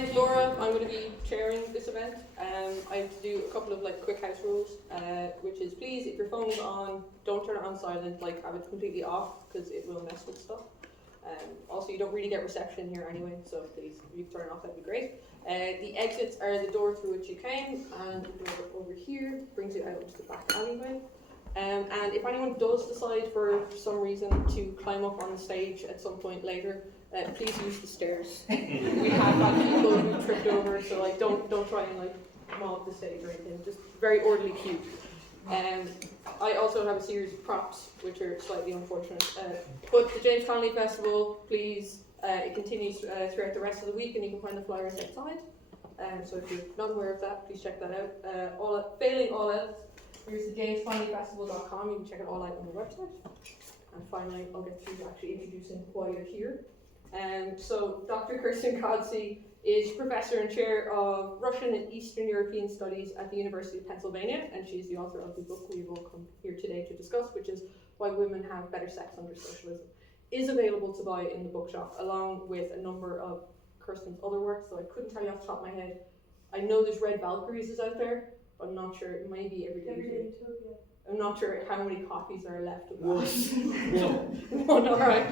name's Laura. I'm going to be chairing this event. I have to do a couple of quick house rules, which is please, if your phone is on, don't turn it on silent. Have it completely off because it will mess with stuff. Also, you don't really get reception here anyway, so please, if you turn it off, that'd be great. The exits are the door through which you came, and the door over here brings you out into the back alleyway. And if anyone does decide for some reason to climb up on the stage at some point later, please use the stairs. We have had people who tripped over, so don't try and mob the stage or anything. Just very orderly queue. I also have a series of props which are slightly unfortunate. But the James Connolly Festival, please, it continues throughout the rest of the week, and you can find the flyers outside. So if you're not aware of that, please check that out. Failing all else, here's the jamesconnollyfestival.com. You can check it all out on the website. And finally, I'll get through actually introducing why you're here. So Dr. Kristen Ghodsee is Professor and Chair of Russian and Eastern European Studies at the University of Pennsylvania, and she's the author of the book we've all come here today to discuss, which is Why Women Have Better Sex Under Socialism. Is available to buy in the bookshop, along with a number of Kirsten's other works, so I couldn't tell you off the top of my head. I know there's Red Valkyries is out there, but I'm not sure. It might be Everyday Utopia. I'm not sure how many copies are left of that. One, alright.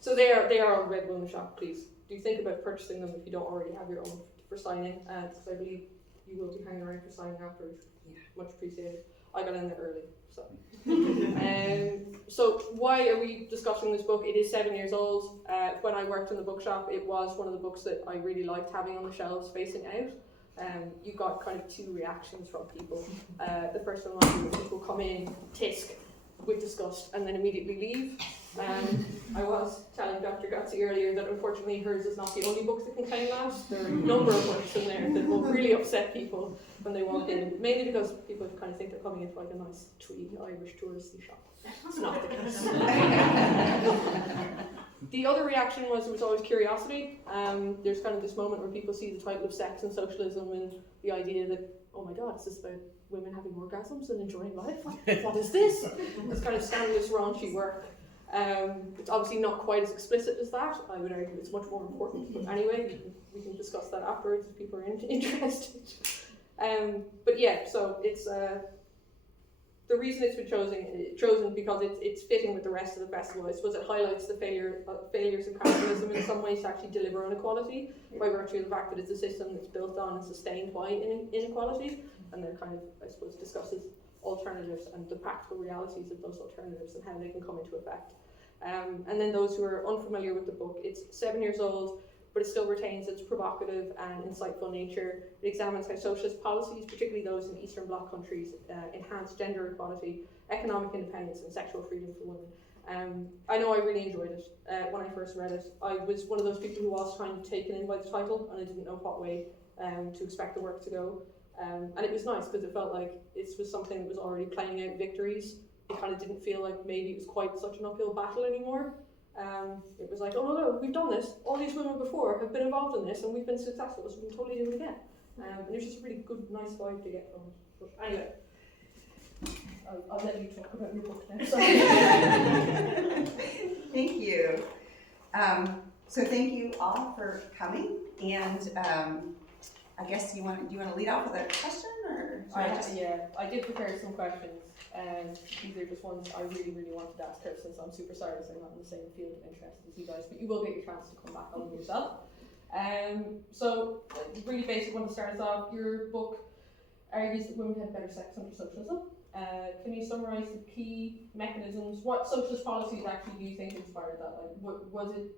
So they are available in the shop. Please do think about purchasing them if you don't already have your own for signing, because I believe you will be hanging around for signing afterwards. Yeah. Much appreciated. I got in there early, so. So why are we discussing this book? It is 7 years old. When I worked in the bookshop, it was one of the books that I really liked having on the shelves facing out. You got kind of two reactions from people. The first one was when people come in, tisk, with disgust, and then immediately leave. I was telling Dr. Ghodsee earlier that unfortunately hers is not the only book that contain that. There are a number of books in there that will really upset people when they walk in, mainly because people kind of think they're coming into a nice tweed Irish touristy shop. It's not the case. The other reaction was there was always curiosity. There's kind of this moment where people see the title of Sex and Socialism and the idea that, oh my god, is this about women having orgasms and enjoying life? What is this? It's kind of scandalous, raunchy work. It's obviously not quite as explicit as that. I would argue it's much more important. But anyway, we can discuss that afterwards if people are interested. But yeah, so it's the reason it's been chosen because it's fitting with the rest of the festival. I suppose it highlights the failures of capitalism in some ways to actually deliver on equality by virtue of the fact that it's a system that's built on and sustained by inequality, and then kind of, I suppose, discusses alternatives and the practical realities of those alternatives and how they can come into effect. And then those who are unfamiliar with the book, it's 7 years old, but it still retains its provocative and insightful nature. It examines how socialist policies, particularly those in Eastern Bloc countries, enhance gender equality, economic independence and sexual freedom for women. I know I really enjoyed it when I first read it. I was one of those people who was kind of taken in by the title, and I didn't know what way to expect the work to go. And it was nice because it felt like it was something that was already playing out victories. It kind of didn't feel like maybe it was quite such an uphill battle anymore. It was like, oh no, we've done this. All these women before have been involved in this and we've been successful, so we can totally do it again. And it was just a really good, nice vibe to get from it. But anyway, I'll let you talk about your book now. Thank you. So thank you all for coming, and I guess do you want to lead off with a question, or? I did prepare some questions, and these are just ones I really, really wanted to ask her, since I'm super sorry that I'm not in the same field of interest as you guys, but you will get your chance to come back on yourself. So, really basic one to start us off. Your book argues that women have better sex under socialism. Can you summarise the key mechanisms? What socialist policies actually do you think inspired that? Was it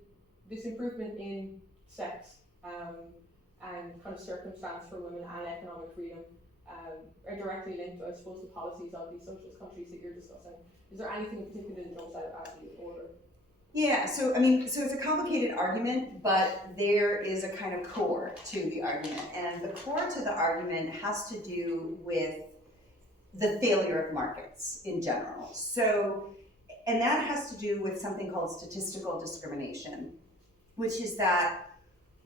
this improvement in sex and kind of circumstance for women and economic freedom are directly linked to, I suppose, the policies of these socialist countries that you're discussing? Is there anything in particular that jumps out at you, or? Yeah, so it's a complicated argument, but there is a kind of core to the argument. And the core to the argument has to do with the failure of markets in general. So, and that has to do with something called statistical discrimination, which is that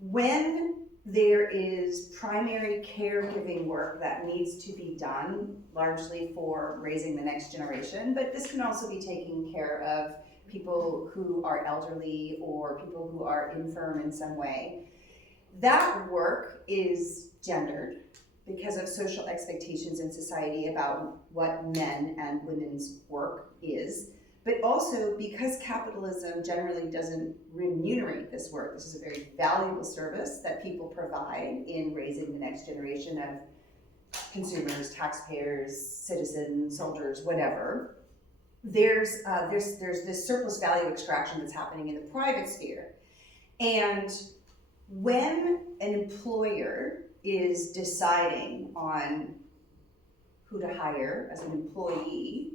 when there is primary caregiving work that needs to be done, largely for raising the next generation, but this can also be taking care of people who are elderly or people who are infirm in some way. That work is gendered because of social expectations in society about what men and women's work is, but also because capitalism generally doesn't remunerate this work. This is a very valuable service that people provide in raising the next generation of consumers, taxpayers, citizens, soldiers, whatever. There's this surplus value extraction that's happening in the private sphere. And when an employer is deciding on who to hire as an employee,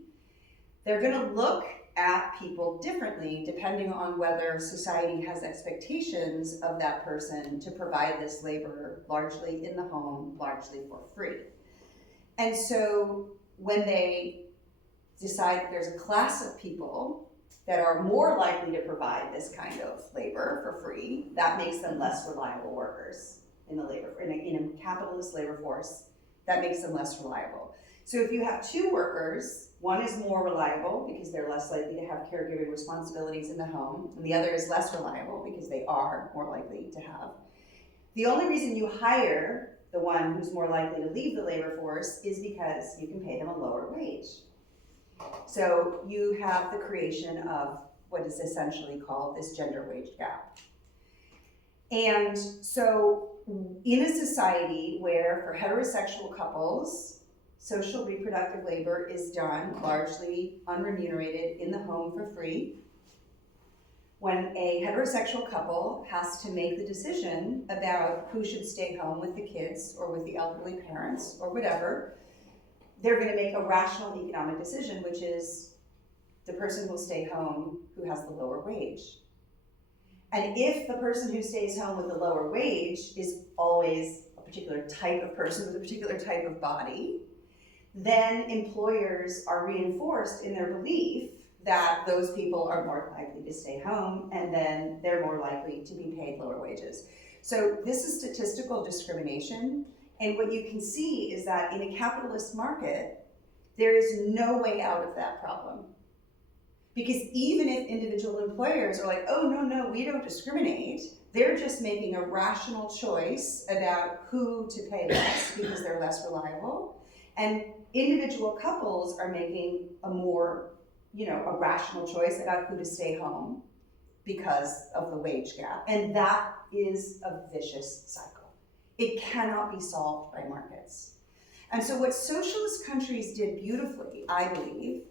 they're going to look at people differently depending on whether society has expectations of that person to provide this labor largely in the home, largely for free. And so when they decide there's a class of people that are more likely to provide this kind of labor for free, that makes them less reliable workers in a capitalist labor force. That makes them less reliable. So if you have two workers, one is more reliable because they're less likely to have caregiving responsibilities in the home, and the other is less reliable because they are more likely to have. The only reason you hire the one who's more likely to leave the labor force is because you can pay them a lower wage. So you have the creation of what is essentially called this gender wage gap. And so in a society where for heterosexual couples, social reproductive labor is done largely unremunerated in the home for free, when a heterosexual couple has to make the decision about who should stay home with the kids or with the elderly parents or whatever, they're going to make a rational economic decision, which is the person will stay home who has the lower wage. And if the person who stays home with the lower wage is always a particular type of person with a particular type of body, then employers are reinforced in their belief that those people are more likely to stay home, and then they're more likely to be paid lower wages. So this is statistical discrimination, and what you can see is that in a capitalist market, there is no way out of that problem. Because even if individual employers are like, oh, no, we don't discriminate, they're just making a rational choice about who to pay less because they're less reliable. And individual couples are making a more, a rational choice about who to stay home because of the wage gap. And that is a vicious cycle. It cannot be solved by markets. And so what socialist countries did beautifully, I believe,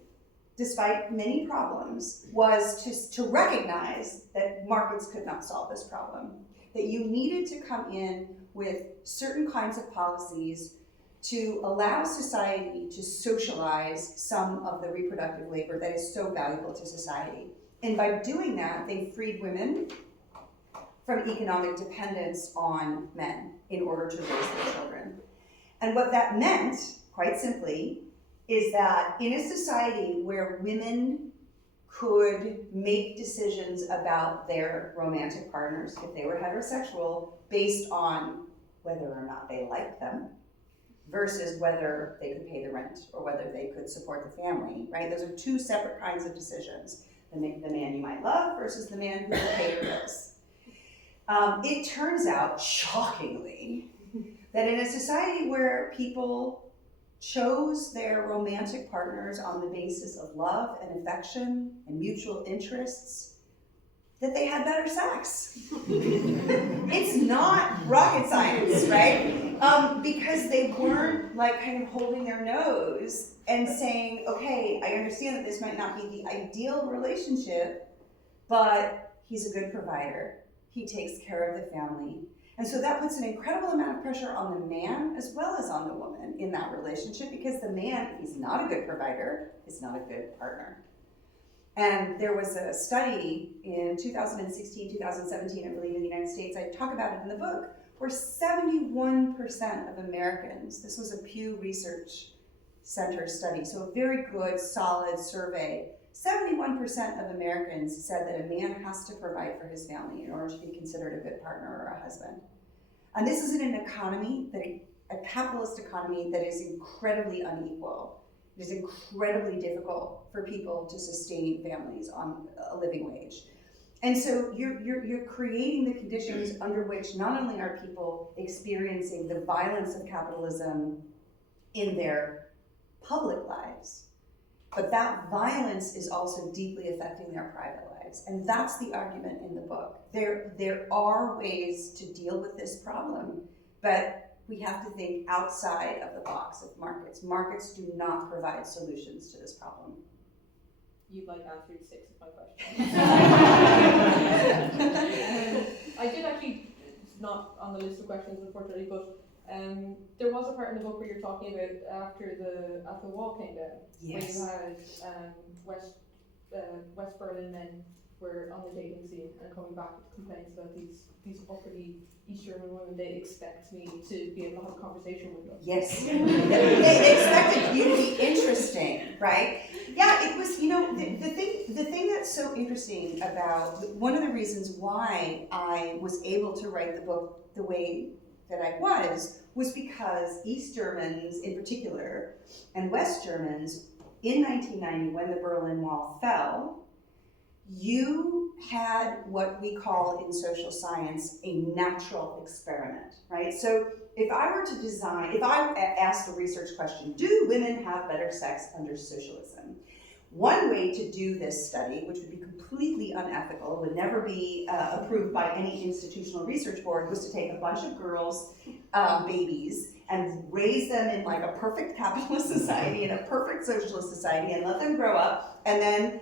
despite many problems, was to recognize that markets could not solve this problem, that you needed to come in with certain kinds of policies to allow society to socialize some of the reproductive labor that is so valuable to society. And by doing that, they freed women from economic dependence on men in order to raise their children. And what that meant, quite simply, is that in a society where women could make decisions about their romantic partners, if they were heterosexual, based on whether or not they liked them, versus whether they could pay the rent or whether they could support the family, right? Those are two separate kinds of decisions. The man you might love versus the man who will pay your bills. It turns out, shockingly, that in a society where people chose their romantic partners on the basis of love and affection and mutual interests, that they had better sex. It's not rocket science, right? Because they weren't kind of holding their nose and saying, okay, I understand that this might not be the ideal relationship, but he's a good provider. He takes care of the family. And so that puts an incredible amount of pressure on the man as well as on the woman in that relationship, because the man, if he's not a good provider, is not a good partner. And there was a study in 2016, 2017, I believe, in the United States, I talk about it in the book, where 71% of Americans, this was a Pew Research Center study, so a very good, solid survey, 71% of Americans said that a man has to provide for his family in order to be considered a good partner or a husband. And this is in an economy, a capitalist economy, that is incredibly unequal. It is incredibly difficult for people to sustain families on a living wage. And so you're creating the conditions under which not only are people experiencing the violence of capitalism in their public lives, but that violence is also deeply affecting their private lives. And that's the argument in the book. There are ways to deal with this problem, but we have to think outside of the box of markets. Markets do not provide solutions to this problem. You've answered 6 of my questions. I did actually, it's not on the list of questions unfortunately, but there was a part in the book where you're talking about after the wall came down, Yes. when you had West Berlin men were on the dating scene and coming back with complaints about these uppity East German women. They expect me to be able to have a conversation with them. Yes. They expected you to be interesting, right? Yeah, it was, the thing that's so interesting about, one of the reasons why I was able to write the book the way that I was because East Germans in particular and West Germans in 1990, when the Berlin Wall fell, you had what we call in social science a natural experiment, right? So if I asked a research question, do women have better sex under socialism? One way to do this study, which would be completely unethical, would never be approved by any institutional research board, was to take a bunch of girls, babies, and raise them in like a perfect capitalist society and a perfect socialist society and let them grow up and then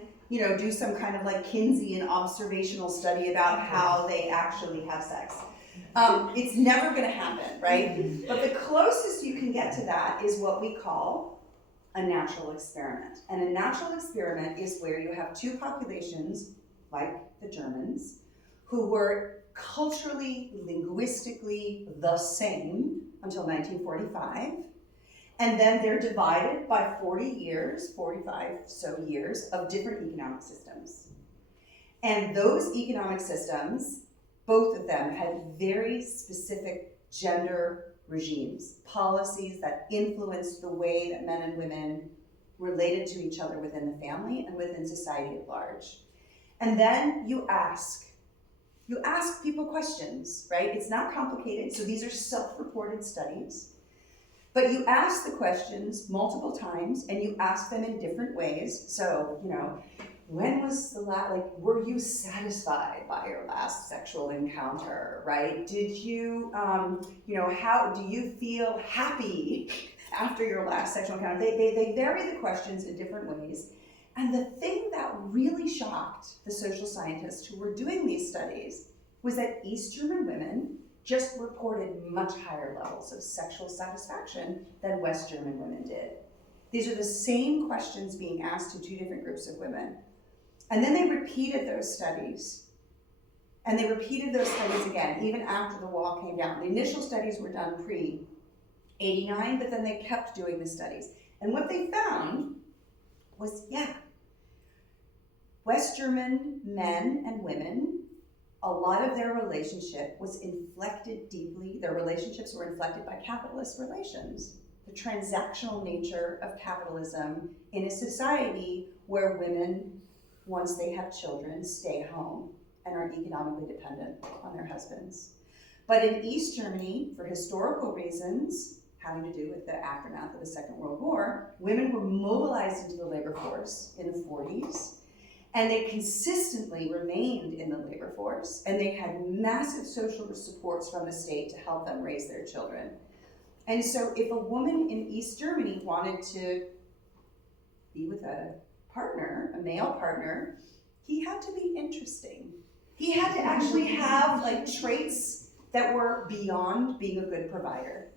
do some kind of like Keynesian observational study about how they actually have sex. It's never gonna happen, right? But the closest you can get to that is what we call a natural experiment. And a natural experiment is where you have two populations, like the Germans, who were culturally, linguistically the same until 1945. And then they're divided by 45 so years of different economic systems. And those economic systems, both of them had very specific gender regimes, policies that influenced the way that men and women related to each other within the family and within society at large. And then you ask people questions, right? It's not complicated, so these are self-reported studies. But you ask the questions multiple times, and you ask them in different ways. So, when was the last, were you satisfied by your last sexual encounter, right? Did you, how do you feel happy after your last sexual encounter? They vary the questions in different ways. And the thing that really shocked the social scientists who were doing these studies was that East German women just reported much higher levels of sexual satisfaction than West German women did. These are the same questions being asked to two different groups of women. And then they repeated those studies. And they repeated those studies again, even after the wall came down. The initial studies were done pre-89, but then they kept doing the studies. And what they found was, West German men and women, a lot of their relationship was inflected deeply. Their relationships were inflected by capitalist relations. The transactional nature of capitalism in a society where women, once they have children, stay home and are economically dependent on their husbands. But in East Germany, for historical reasons, having to do with the aftermath of the Second World War, women were mobilized into the labor force in the 40s. And they consistently remained in the labor force, and they had massive social supports from the state to help them raise their children. And so if a woman in East Germany wanted to be with a partner, a male partner, he had to be interesting. He had to actually have traits that were beyond being a good provider,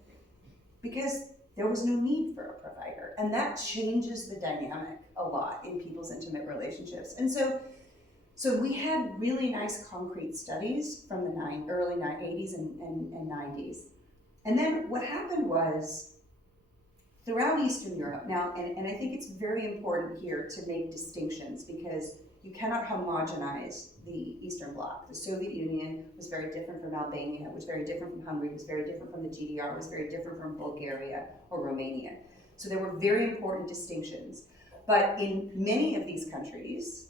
because there was no need for a provider. And that changes the dynamic a lot in people's intimate relationships. And so we had really nice concrete studies from the early 80s and 90s. And then what happened was, throughout Eastern Europe, now, and I think it's very important here to make distinctions, because you cannot homogenize the Eastern Bloc. The Soviet Union was very different from Albania, was very different from Hungary, was very different from the GDR, was very different from Bulgaria or Romania. So there were very important distinctions. But in many of these countries,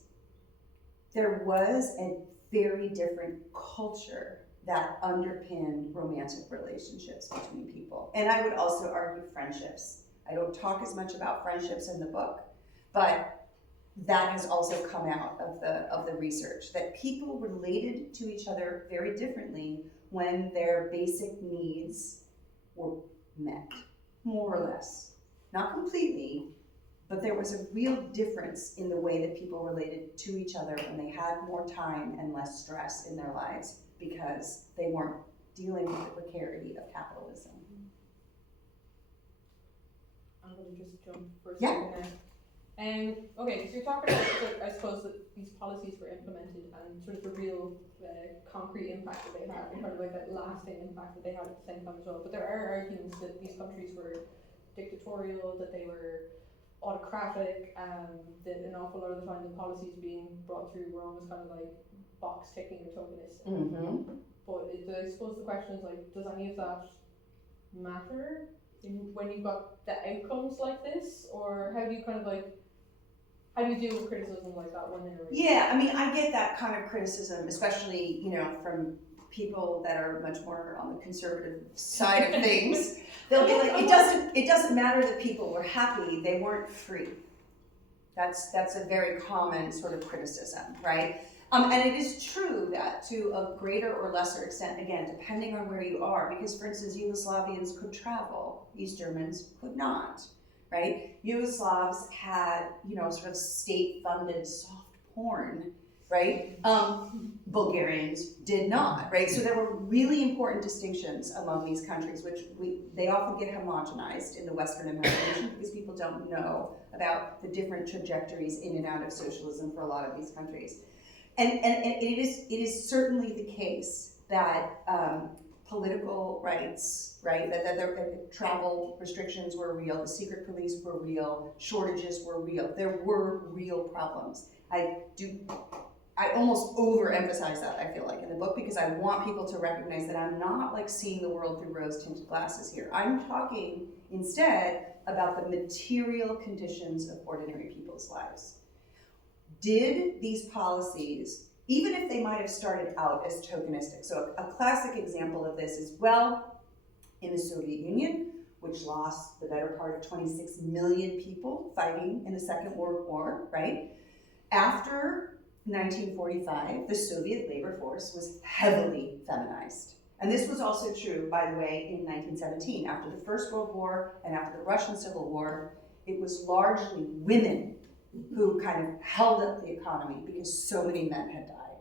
there was a very different culture that underpin romantic relationships between people. And I would also argue friendships. I don't talk as much about friendships in the book, but that has also come out of the research, that people related to each other very differently when their basic needs were met, more or less. Not completely, but there was a real difference in the way that people related to each other when they had more time and less stress in their lives because they weren't dealing with the precarity of capitalism. I'm going to just jump for a Yeah. second now. Okay, so you're talking about, I suppose, that these policies were implemented and sort of the real concrete impact that they had, and kind of like that lasting impact that they had at the same time as well. But there are arguments that these countries were dictatorial, that they were autocratic, that an awful lot of the time the policies being brought through were almost kind of like box ticking or tokenistic. Mm-hmm. But I suppose the question is, like, does any of that matter when you've got the outcomes like this, or how do you kind of like, how do you deal with criticism like that when they're Yeah, I mean, I get that kind of criticism, especially, you know, from people that are much more on the conservative side of things. They'll be like, it doesn't matter that people were happy, they weren't free. That's a very common sort of criticism, right? And it is true that to a greater or lesser extent, again, depending on where you are, because for instance, Yugoslavians could travel, East Germans could not, right? Yugoslavs had, you know, sort of state-funded soft porn, right? Bulgarians did not, right? So there were really important distinctions among these countries, which they often get homogenized in the Western imagination because people don't know about the different trajectories in and out of socialism for a lot of these countries. And it is certainly the case that political rights, right, that travel restrictions were real, the secret police were real, shortages were real. There were real problems. I almost overemphasize that, I feel like, in the book, because I want people to recognize that I'm not like seeing the world through rose-tinted glasses here. I'm talking instead about the material conditions of ordinary people's lives. Did these policies, even if they might have started out as tokenistic, so a classic example of this is, well, in the Soviet Union, which lost the better part of 26 million people fighting in the Second World War, right? After 1945, the Soviet labor force was heavily feminized. And this was also true, by the way, in 1917. After the First World War and after the Russian Civil War, it was largely women who kind of held up the economy because so many men had died.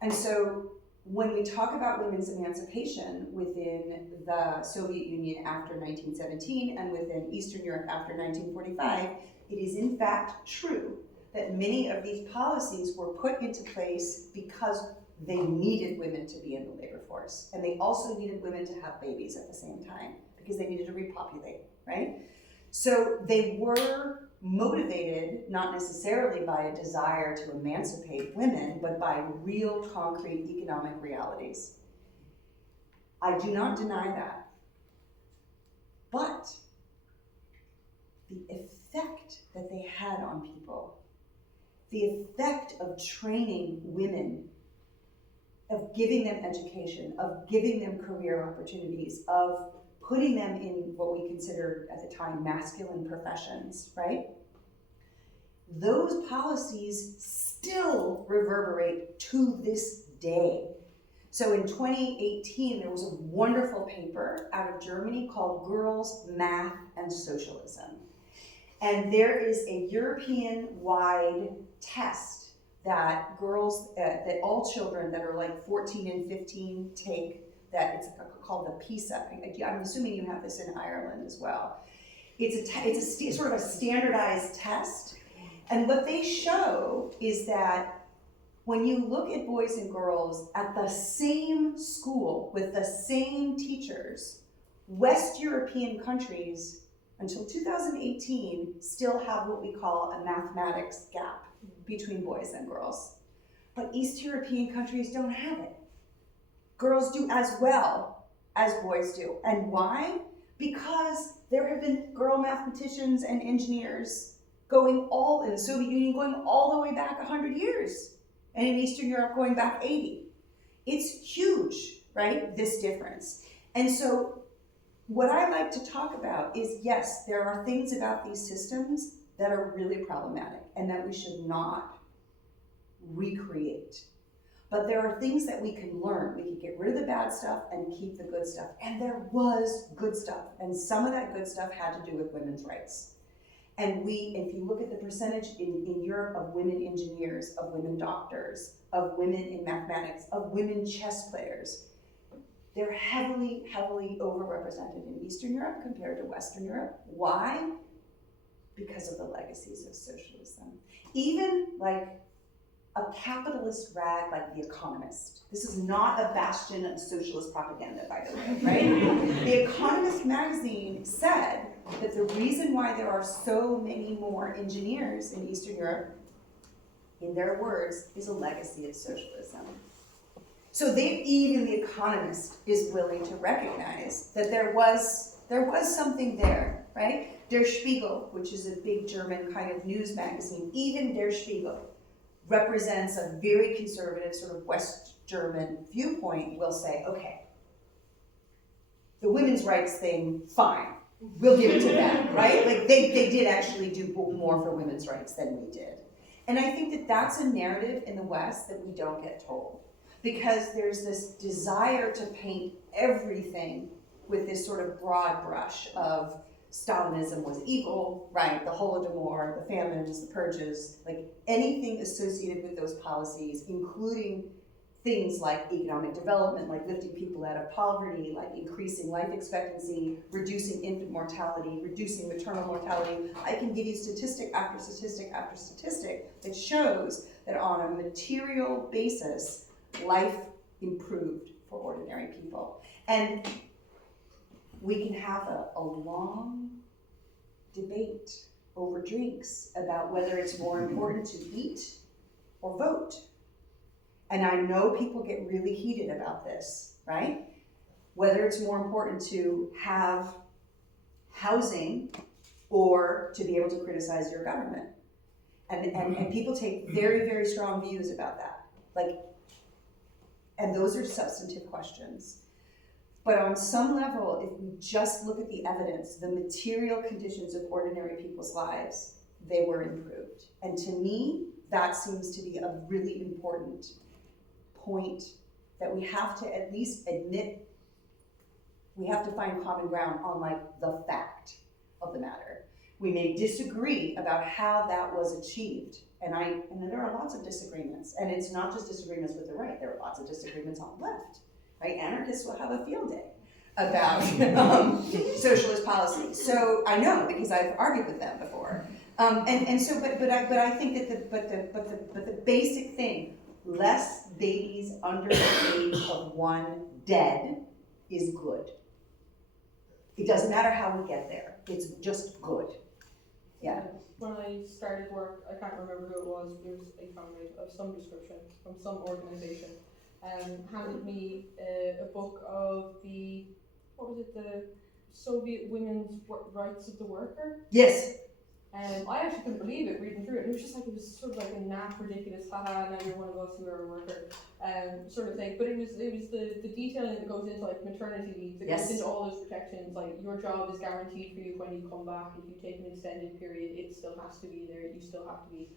And so when we talk about women's emancipation within the Soviet Union after 1917 and within Eastern Europe after 1945, it is in fact true that many of these policies were put into place because they needed women to be in the labor force. And they also needed women to have babies at the same time because they needed to repopulate, right? So they were motivated not necessarily by a desire to emancipate women, but by real concrete economic realities. I do not deny that. But the effect that they had on people, the effect of training women, of giving them education, of giving them career opportunities, of putting them in what we considered at the time masculine professions, right? Those policies still reverberate to this day. So in 2018, there was a wonderful paper out of Germany called Girls, Math, and Socialism. And there is a European-wide test that girls, that all children that are like 14 and 15 take, that it's called the PISA. I'm assuming you have this in Ireland as well. It's a sort of a standardized test. And what they show is that when you look at boys and girls at the same school with the same teachers, West European countries until 2018 still have what we call a mathematics gap between boys and girls. But East European countries don't have it. Girls do as well as boys do. And why? Because there have been girl mathematicians and engineers going all in the Soviet Union, going all the way back 100 years. and in Eastern Europe going back 80. It's huge, right, this difference. And so what I like to talk about is, yes, there are things about these systems that are really problematic and that we should not recreate. But there are things that we can learn. We can get rid of the bad stuff and keep the good stuff. And there was good stuff. And some of that good stuff had to do with women's rights. And if you look at the percentage in Europe of women engineers, of women doctors, of women in mathematics, of women chess players, they're heavily, heavily overrepresented in Eastern Europe compared to Western Europe. Why? Because of the legacies of socialism. Even like a capitalist rag like The Economist. This is not a bastion of socialist propaganda, by the way, right? The Economist magazine said that the reason why there are so many more engineers in Eastern Europe, in their words, is a legacy of socialism. So even The Economist is willing to recognize that there was something there, right? Der Spiegel, which is a big German kind of news magazine, even Der Spiegel represents a very conservative sort of West German viewpoint, will say, okay, the women's rights thing, fine, we'll give it to them, right? Like they did actually do more for women's rights than we did. And I think that that's a narrative in the West that we don't get told, because there's this desire to paint everything with this sort of broad brush of Stalinism was evil, right? The Holodomor, the famines, the purges, like anything associated with those policies, including things like economic development, like lifting people out of poverty, like increasing life expectancy, reducing infant mortality, reducing maternal mortality. I can give you statistic after statistic after statistic that shows that on a material basis, life improved for ordinary people. And we can have a long debate over drinks about whether it's more important to eat or vote. And I know people get really heated about this, right? Whether it's more important to have housing or to be able to criticize your government. And people take very, very strong views about that. And those are substantive questions. But on some level, if we just look at the evidence, the material conditions of ordinary people's lives, they were improved. And to me, that seems to be a really important point that we have to at least admit. We have to find common ground on the fact of the matter. We may disagree about how that was achieved. And there are lots of disagreements. And it's not just disagreements with the right, there are lots of disagreements on the left. Right? Anarchists will have a field day about socialist policy. So I know, because I've argued with them before. But I think that the basic thing, less babies under the age of 1 dead is good. It doesn't matter how we get there. It's just good. Yeah. When I started work, I can't remember who it was, but there was a comrade of some description from some organization. Handed me a book of the Soviet Women's Rights of the Worker. Yes. I actually couldn't believe it reading through it. It was just it was sort of like a naff, ridiculous, haha, now you're one of us who are a worker, sort of thing. But it was the detailing that goes into maternity leave, that goes into all those protections. Your job is guaranteed for you when you come back. If you take an extended period, it still has to be there. You still have to be.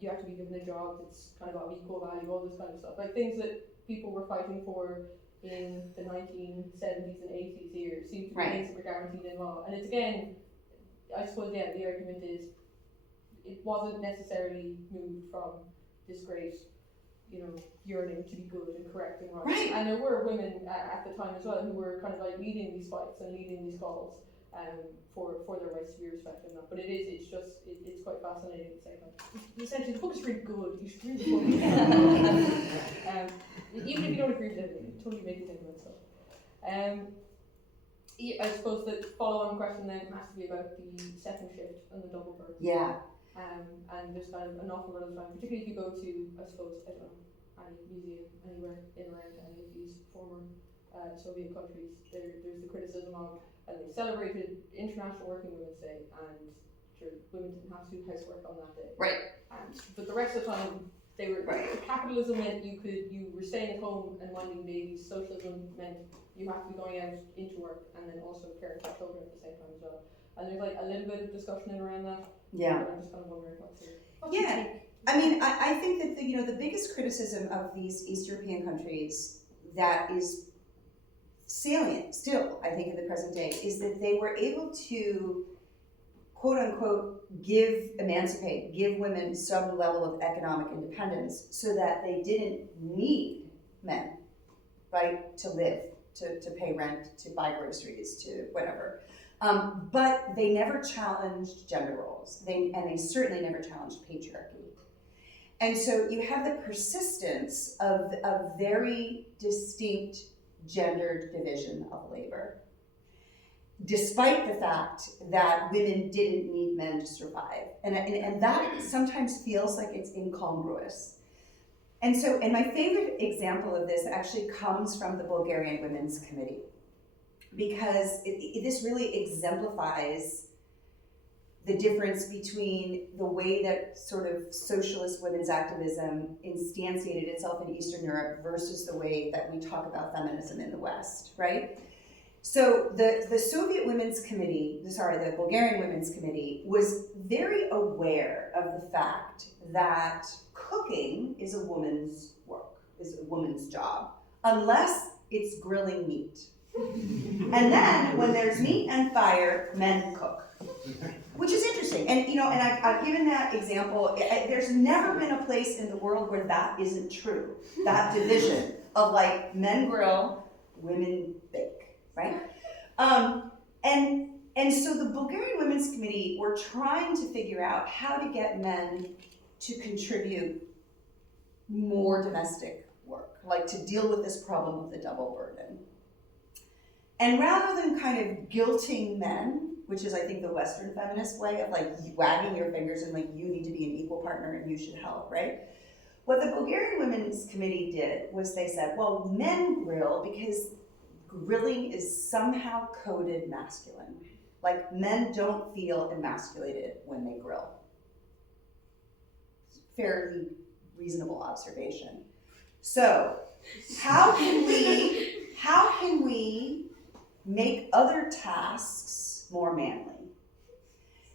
You have to be given a job that's kind of of equal value, all this kind of stuff. Things that people were fighting for in the 1970s and 80s here seem to be things that were guaranteed in law. And it's again, I suppose, the argument is it wasn't necessarily moved from this great, yearning to be good and correct and right. And there were women at the time as well who were kind of leading these fights and leading these calls for their rights to be respected. But it's quite fascinating to say. Essentially, the book is really good. You should read the book. Even if you don't agree with it, it totally makes you think about stuff. I suppose the follow-on question then has to be about the second shift and the double birth. Yeah. And there's kind of an awful lot of time, particularly if you go to, I suppose, I don't know, any museum anywhere in around any of these former Soviet countries, there's the criticism of, and they celebrated International Working Women's Day, and sure, women didn't have to do housework on that day. Right. But the rest of the time, They were Right. capitalism meant you were staying at home and minding babies. Socialism meant you have to be going out into work and then also caring for children at the same time as well. And there's like a little bit of discussion around that. Yeah. But I'm just kind of wondering what Yeah. you think. I mean, I think that the biggest criticism of these East European countries that is salient still, I think, in the present day, is that they were able to, quote unquote, emancipate, give women some level of economic independence so that they didn't need men, right, to live, to pay rent, to buy groceries, to whatever. But they never challenged gender roles, and they certainly never challenged patriarchy. And so you have the persistence of a very distinct gendered division of labor, despite the fact that women didn't need men to survive. And that sometimes feels like it's incongruous. And my favorite example of this actually comes from the Bulgarian Women's Committee, because this really exemplifies the difference between the way that sort of socialist women's activism instantiated itself in Eastern Europe versus the way that we talk about feminism in the West, right? So the Soviet Women's Committee, the Bulgarian Women's Committee, was very aware of the fact that cooking is a woman's work, is a woman's job, unless it's grilling meat. And then when there's meat and fire, men cook. Which is interesting, and I've given that example. There's never been a place in the world where that isn't true. That division of like men grill, women bake, right? And so the Bulgarian Women's Committee were trying to figure out how to get men to contribute more domestic work, like to deal with this problem of the double burden. And rather than kind of guilting men, which is, I think, the Western feminist way of like wagging your fingers and like, you need to be an equal partner and you should help, right? What the Bulgarian Women's Committee did was they said, well, men grill because grilling is somehow coded masculine. Like, men don't feel emasculated when they grill. Fairly reasonable observation. So, how can we make other tasks more manly?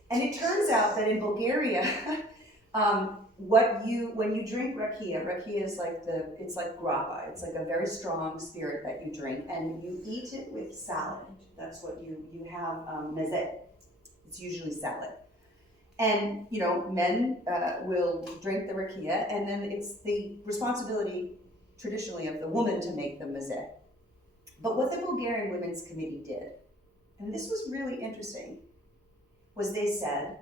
And it turns out that in Bulgaria, when you drink rakia is like it's like grappa. It's like a very strong spirit that you drink, and you eat it with salad. That's what you have, meze. It's usually salad. And men will drink the rakia, and then it's the responsibility traditionally of the woman to make the meze. But what the Bulgarian Women's Committee did, and this was really interesting, was they said,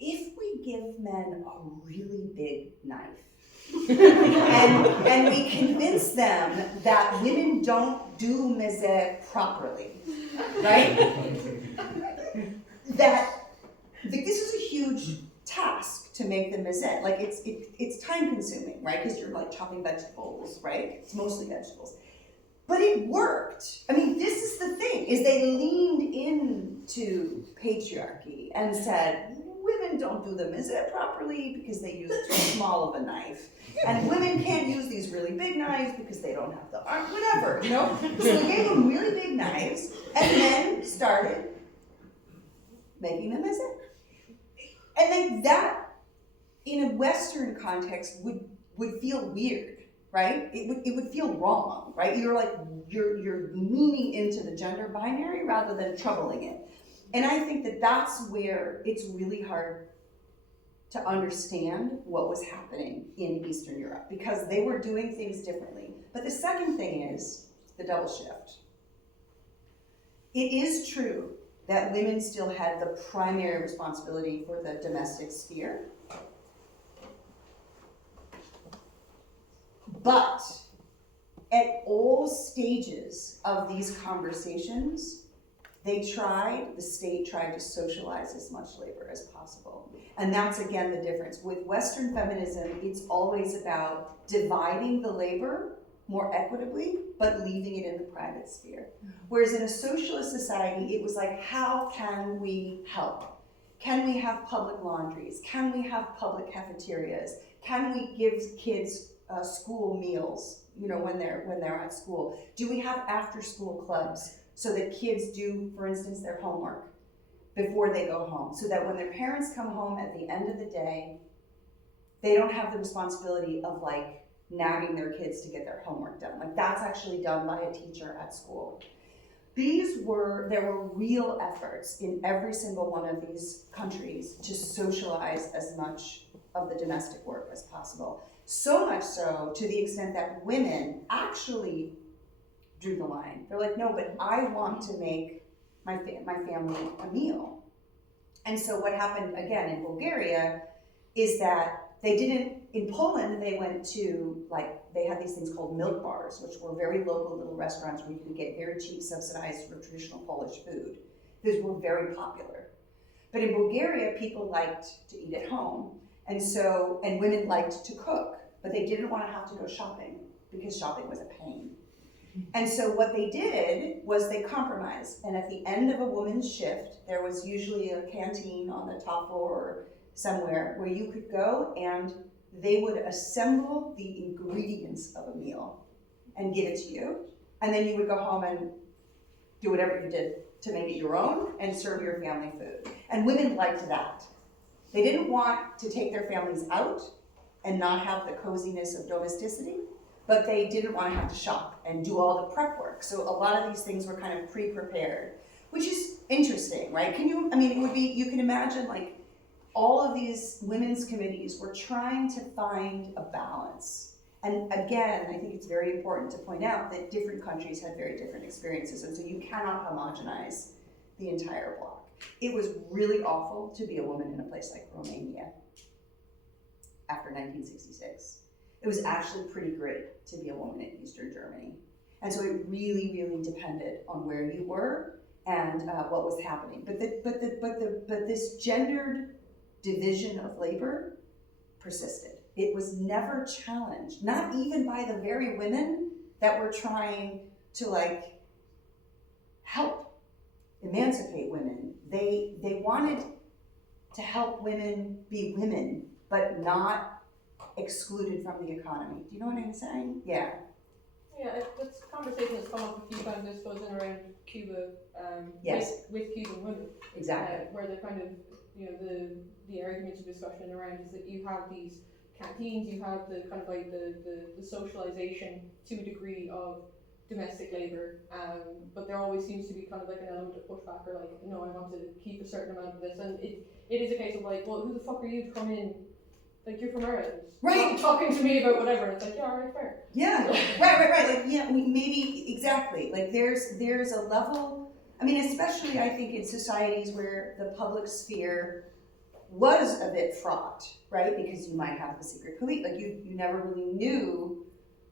if we give men a really big knife, and we convince them that women don't do meze properly, right? That this is a huge task to make the meze. Like it's time consuming, right? Because you're like chopping vegetables, right? It's mostly vegetables. But it worked. I mean, this is the thing, is they leaned into patriarchy and said, women don't do the meze properly because they use too small of a knife. And women can't use these really big knives because they don't have the arm, whatever, So they gave them really big knives and then started making the meze. And like that, in a Western context, would feel weird. Right? It would feel wrong, right? You're leaning into the gender binary rather than troubling it. And I think that that's where it's really hard to understand what was happening in Eastern Europe, because they were doing things differently. But the second thing is the double shift. It is true that women still had the primary responsibility for the domestic sphere. But at all stages of these conversations, the state tried to socialize as much labor as possible. And that's, again, the difference. With Western feminism, it's always about dividing the labor more equitably, but leaving it in the private sphere. Whereas in a socialist society, it was like, how can we help? Can we have public laundries? Can we have public cafeterias? Can we give kids school meals, when they're at school? Do we have after-school clubs so that kids do, for instance, their homework before they go home, so that when their parents come home at the end of the day, they don't have the responsibility of like nagging their kids to get their homework done. Like that's actually done by a teacher at school. There were real efforts in every single one of these countries to socialize as much of the domestic work as possible. So much so to the extent that women actually drew the line. They're like, no, but I want to make my family a meal. And so what happened again in Bulgaria is that in Poland, they went to, they had these things called milk bars, which were very local little restaurants where you could get very cheap, subsidized, sort of traditional Polish food. Those were very popular. But in Bulgaria, people liked to eat at home. And women liked to cook, but they didn't want to have to go shopping because shopping was a pain. And so what they did was they compromised. And at the end of a woman's shift, there was usually a canteen on the top floor or somewhere where you could go and they would assemble the ingredients of a meal and give it to you. And then you would go home and do whatever you did to make it your own and serve your family food. And women liked that. They didn't want to take their families out and not have the coziness of domesticity, but they didn't want to have to shop and do all the prep work. So a lot of these things were kind of pre-prepared, which is interesting, right? You can imagine like all of these women's committees were trying to find a balance. And again, I think it's very important to point out that different countries had very different experiences, and so you cannot homogenize the entire bloc. It was really awful to be a woman in a place like Romania after 1966. It was actually pretty great to be a woman in Eastern Germany. And so it really, really depended on where you were and what was happening. But this gendered division of labor persisted. It was never challenged, not even by the very women that were trying to help emancipate women. They wanted to help women be women, but not excluded from the economy. Do you know what I'm saying? Yeah. Yeah, this conversation has come up a few times, I suppose, in around Cuba, Yes. with Cuban women. Exactly. Where the kind of, the arguments of discussion around is that you have these canteens, you have the kind of like the socialization to a degree of domestic labor, but there always seems to be kind of like an element of pushback or like, no, I want to keep a certain amount of this, and it is a case of like, well, who the fuck are you to come in? Like, you're from Ireland, right? Talking to me about whatever. It's like, yeah, all right, fair. Yeah, right. Like, yeah, maybe exactly. Like, there's a level. I mean, especially I think in societies where the public sphere was a bit fraught, right? Because you might have the secret police. Like, you never really knew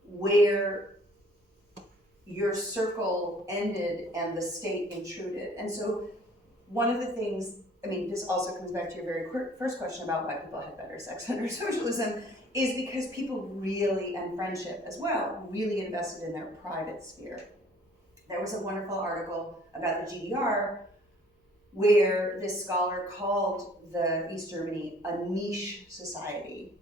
where your circle ended and the state intruded. And so, one of the things. I mean, this also comes back to your very first question about why people had better sex under socialism, is because people really, and friendship as well, really invested in their private sphere. There was a wonderful article about the GDR where this scholar called the East Germany a niche society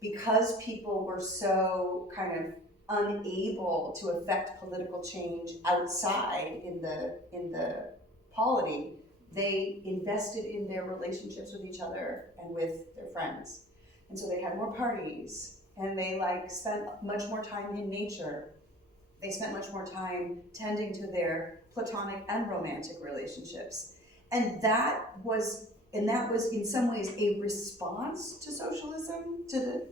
because people were so kind of unable to affect political change outside in the polity. They invested in their relationships with each other and with their friends. And so they had more parties, and they spent much more time in nature. They spent much more time tending to their platonic and romantic relationships. And that was in some ways a response to socialism, to the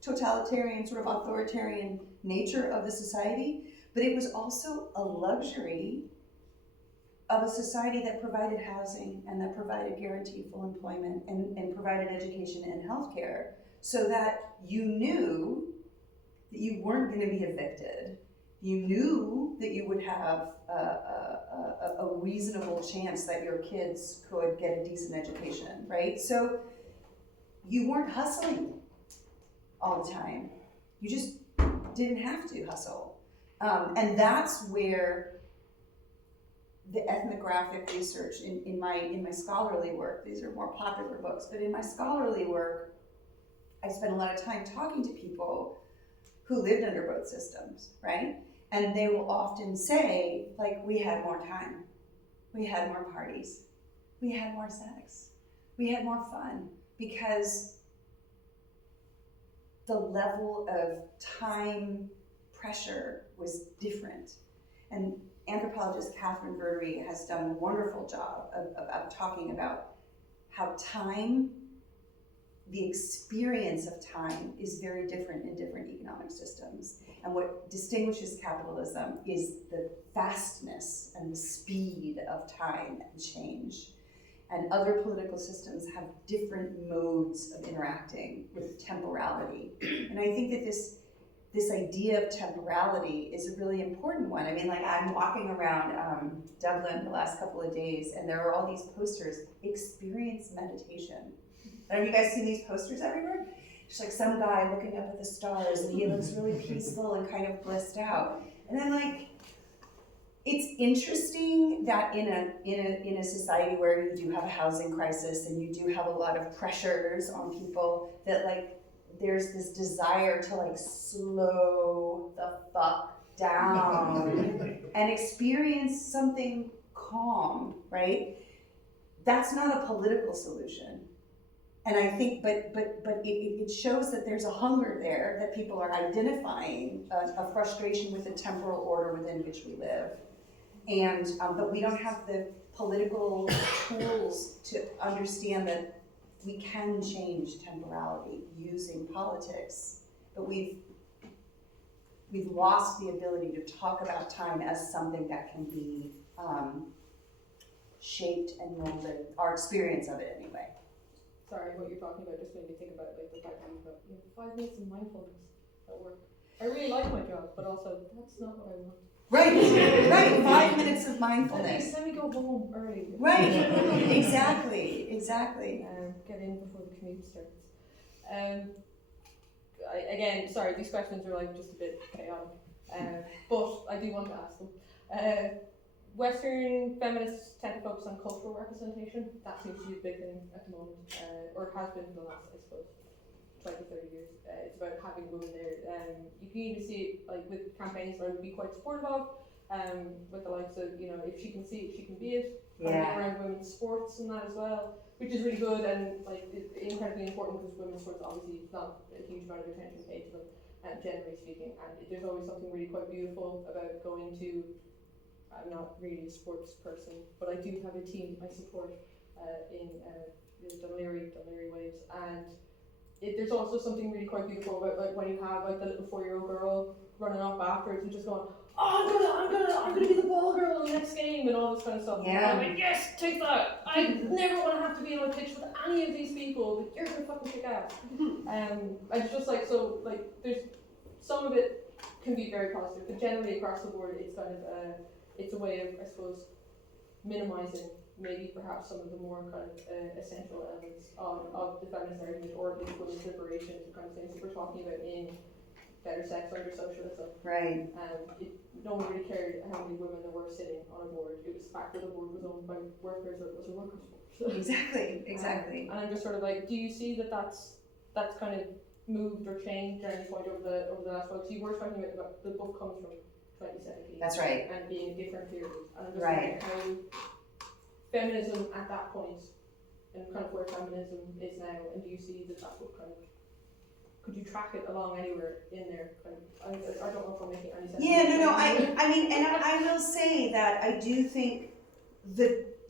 totalitarian, sort of authoritarian nature of the society, but it was also a luxury of a society that provided housing and that provided guaranteed full employment and provided education and healthcare, so that you knew that you weren't going to be evicted. You knew that you would have a reasonable chance that your kids could get a decent education, right? So you weren't hustling all the time. You just didn't have to hustle. And that's where the ethnographic research in my scholarly work, these are more popular books, but in my scholarly work, I spent a lot of time talking to people who lived under both systems, right? And they will often say, like, we had more time, we had more parties, we had more sex, we had more fun, because the level of time pressure was different. And anthropologist Catherine Verdery has done a wonderful job of talking about how time, the experience of time, is very different in different economic systems. And what distinguishes capitalism is the fastness and the speed of time and change. And other political systems have different modes of interacting with temporality. And I think that this idea of temporality is a really important one. I mean, like, I'm walking around Dublin the last couple of days, and there are all these posters, experience meditation. Have you guys seen these posters everywhere? It's like some guy looking up at the stars, and he looks really peaceful and kind of blissed out. And I'm like, it's interesting that in a society where you do have a housing crisis and you do have a lot of pressures on people, that, like, there's this desire to, like, slow the fuck down and experience something calm, right? That's not a political solution. And I think, but it shows that there's a hunger there, that people are identifying a frustration with the temporal order within which we live. And, but we don't have the political tools to understand that we can change temporality using politics, but we've lost the ability to talk about time as something that can be shaped and molded, our experience of it anyway. Sorry, what you're talking about just made me think about, like, the fact that you've got 5 minutes of mindfulness at work. I really like my job, but also that's not what I want. Right, right. 5 minutes of mindfulness. Let me go home early. Right, exactly. Get in before the commute starts. Again, sorry, these questions are, like, just a bit chaotic, but I do want to ask them. Western feminists tend to focus on cultural representation. That seems to be a big thing at the moment, or it has been for the last, I suppose, 20, 30 years. It's about having women there. You can even see it, like, with campaigns that I would be quite supportive of, with the likes of, you know, if she can see it, she can be it. Yeah. Around women's sports and that as well, which is really good and, like, it's incredibly important, because women's sports obviously not a huge amount of attention paid to them, generally speaking. And there's always something really quite beautiful about going to. I'm not really a sports person, but I do have a team I support in the Dunleary Waves, and there's also something really quite beautiful about, like, when you have, like, the little 4-year-old girl running off afterwards and just going, oh, I'm gonna be the ball girl in the next game and all this kind of stuff. Yeah. And I'm like, yes, take that. I never want to have to be on a pitch with any of these people, but you're gonna fucking kick ass. It's just like, so, like, there's some of it can be very positive, but generally across the board, it's kind of it's a way of, I suppose, minimizing maybe perhaps some of the more kind of essential elements of the feminist argument, or at least women's liberation, the kind of things that we're talking about in better sex under socialism. Right. No one really cared how many women there were sitting on a board. It was the fact that the board was owned by workers, or it was a workers' board. Exactly. And I'm just sort of like, do you see that that's kind of moved or changed at any point over the last while? So you were talking about the book comes from 2017. That's right. And being a different period. And I'm just Right. wondering how feminism at that point, and kind of where feminism is now, and do you see that that's what kind of, could you track it along anywhere in there? Kind of, I don't know if I'm making any sense. Yeah, no, I mean, and I will say that I do think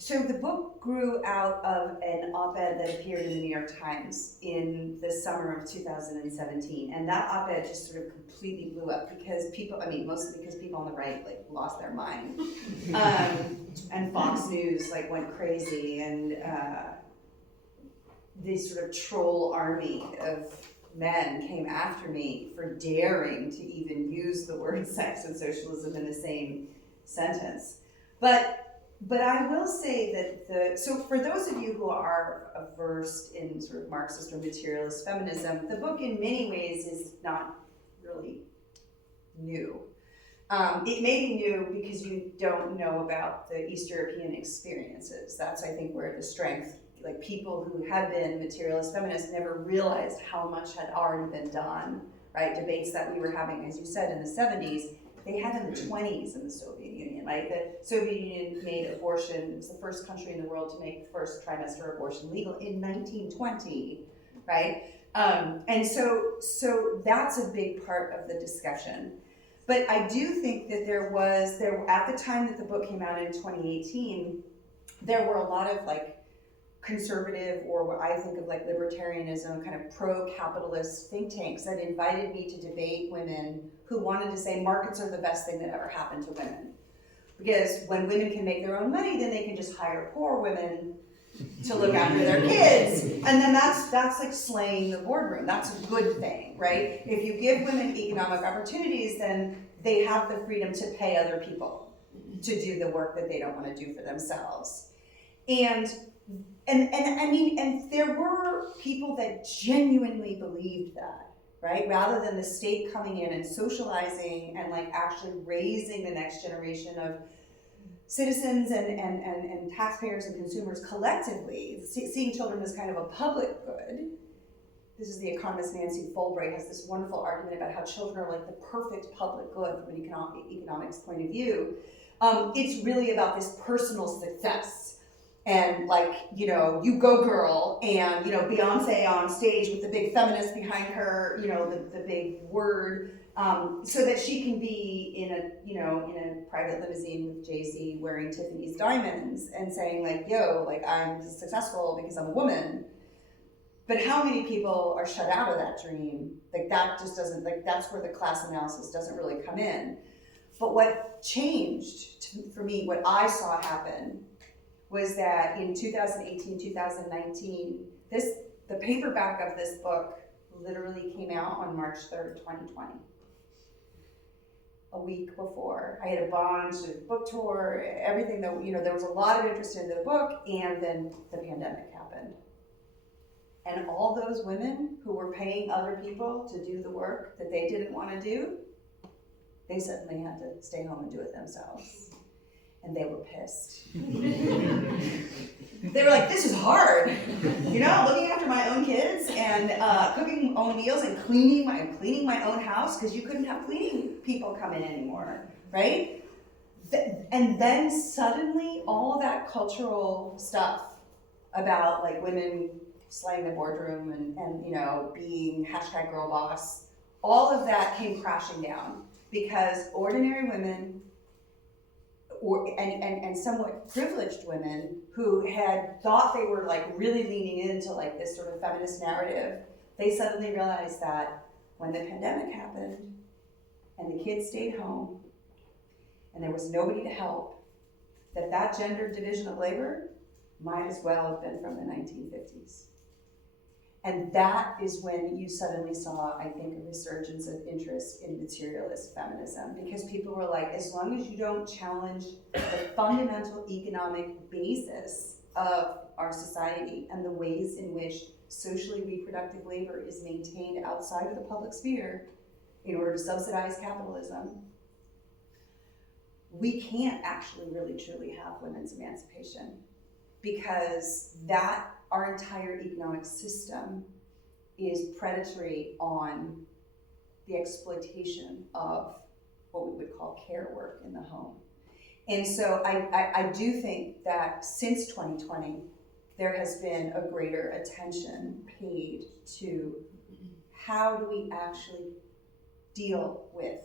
so the book grew out of an op-ed that appeared in the New York Times in the summer of 2017, and that op-ed just sort of completely blew up because people, I mean, mostly because people on the right, like, lost their mind, and Fox News, like, went crazy, and this sort of troll army of men came after me for daring to even use the word sex and socialism in the same sentence. But I will say that so for those of you who are versed in sort of Marxist or materialist feminism, the book in many ways is not really new. It may be new because you don't know about the East European experiences. That's, I think, where the strength like people who had been materialist feminists never realized how much had already been done, right? Debates that we were having, as you said, in the 70s, they had in the 20s in the Soviet Union. Like the Soviet Union made abortion, it was the first country in the world to make first trimester abortion legal in 1920, right? And so that's a big part of the discussion. But I do think that there at the time that the book came out in 2018, there were a lot of like conservative, or what I think of like libertarianism, kind of pro-capitalist think tanks that invited me to debate women who wanted to say markets are the best thing that ever happened to women. Because when women can make their own money, then they can just hire poor women to look after their kids. And then that's like slaying the boardroom. That's a good thing, right? If you give women economic opportunities, then they have the freedom to pay other people to do the work that they don't want to do for themselves. And I mean, and there were people that genuinely believed that, right? Rather than the state coming in and socializing and like actually raising the next generation of citizens and taxpayers and consumers collectively, seeing children as kind of a public good. This is the economist Nancy Fulbright has this wonderful argument about how children are like the perfect public good from an economics point of view. It's really about this personal success. And like, you know, you go girl, and, you know, Beyonce on stage with the big feminist behind her, you know, the big word, so that she can be in a private limousine with Jay-Z wearing Tiffany's diamonds and saying like, yo, like I'm successful because I'm a woman. But how many people are shut out of that dream? Like that just doesn't, like that's where the class analysis doesn't really come in. But what changed for me, what I saw happen, was that in 2018, 2019, the paperback of this book literally came out on March 3rd, 2020. A week before. I had a bunch of book tour, everything that, you know, there was a lot of interest in the book, and then the pandemic happened. And all those women who were paying other people to do the work that they didn't want to do, they suddenly had to stay home and do it themselves. And they were pissed. They were like, this is hard. You know, looking after my own kids and cooking my own meals and cleaning my own house, because you couldn't have cleaning people come in anymore, right? And then suddenly all of that cultural stuff about like women slaying the boardroom and you know, being #girlboss, all of that came crashing down because ordinary women and somewhat privileged women who had thought they were like really leaning into like this sort of feminist narrative, they suddenly realized that when the pandemic happened and the kids stayed home and there was nobody to help, that gendered division of labor might as well have been from the 1950s. And that is when you suddenly saw, I think, a resurgence of interest in materialist feminism, because people were like, as long as you don't challenge the fundamental economic basis of our society and the ways in which socially reproductive labor is maintained outside of the public sphere in order to subsidize capitalism, we can't actually really truly have women's emancipation, because that our entire economic system is predatory on the exploitation of what we would call care work in the home. And so I do think that since 2020, there has been a greater attention paid to how do we actually deal with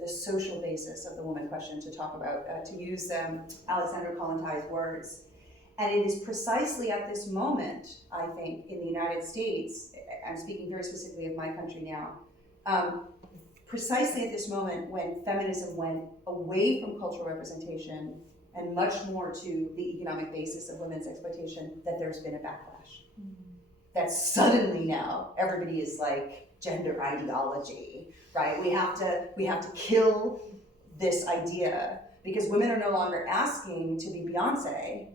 the social basis of the woman question, to talk about, to use Alexandra Kollontais' words. And it is precisely at this moment, I think, in the United States, I'm speaking very specifically of my country now, precisely at this moment when feminism went away from cultural representation and much more to the economic basis of women's exploitation, that there's been a backlash. Mm-hmm. That suddenly now everybody is like gender ideology, right? We have to kill this idea, because women are no longer asking to be Beyonce,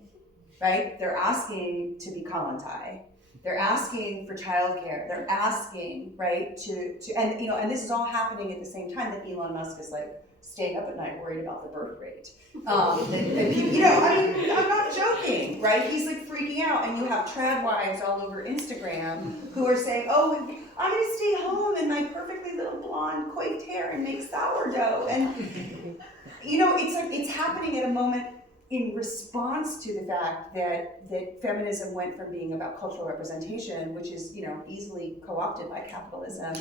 right? They're asking to be Kollontai. They're asking for childcare. They're asking, right, to and you know, and this is all happening at the same time that Elon Musk is like staying up at night worried about the birth rate. That people, you know, I mean, I'm not joking, right? He's like freaking out, and you have trad wives all over Instagram who are saying, oh, I'm gonna stay home in my perfectly little blonde coiffed hair and make sourdough. And, you know, it's like, it's happening at a moment in response to the fact that feminism went from being about cultural representation, which is, you know, easily co-opted by capitalism,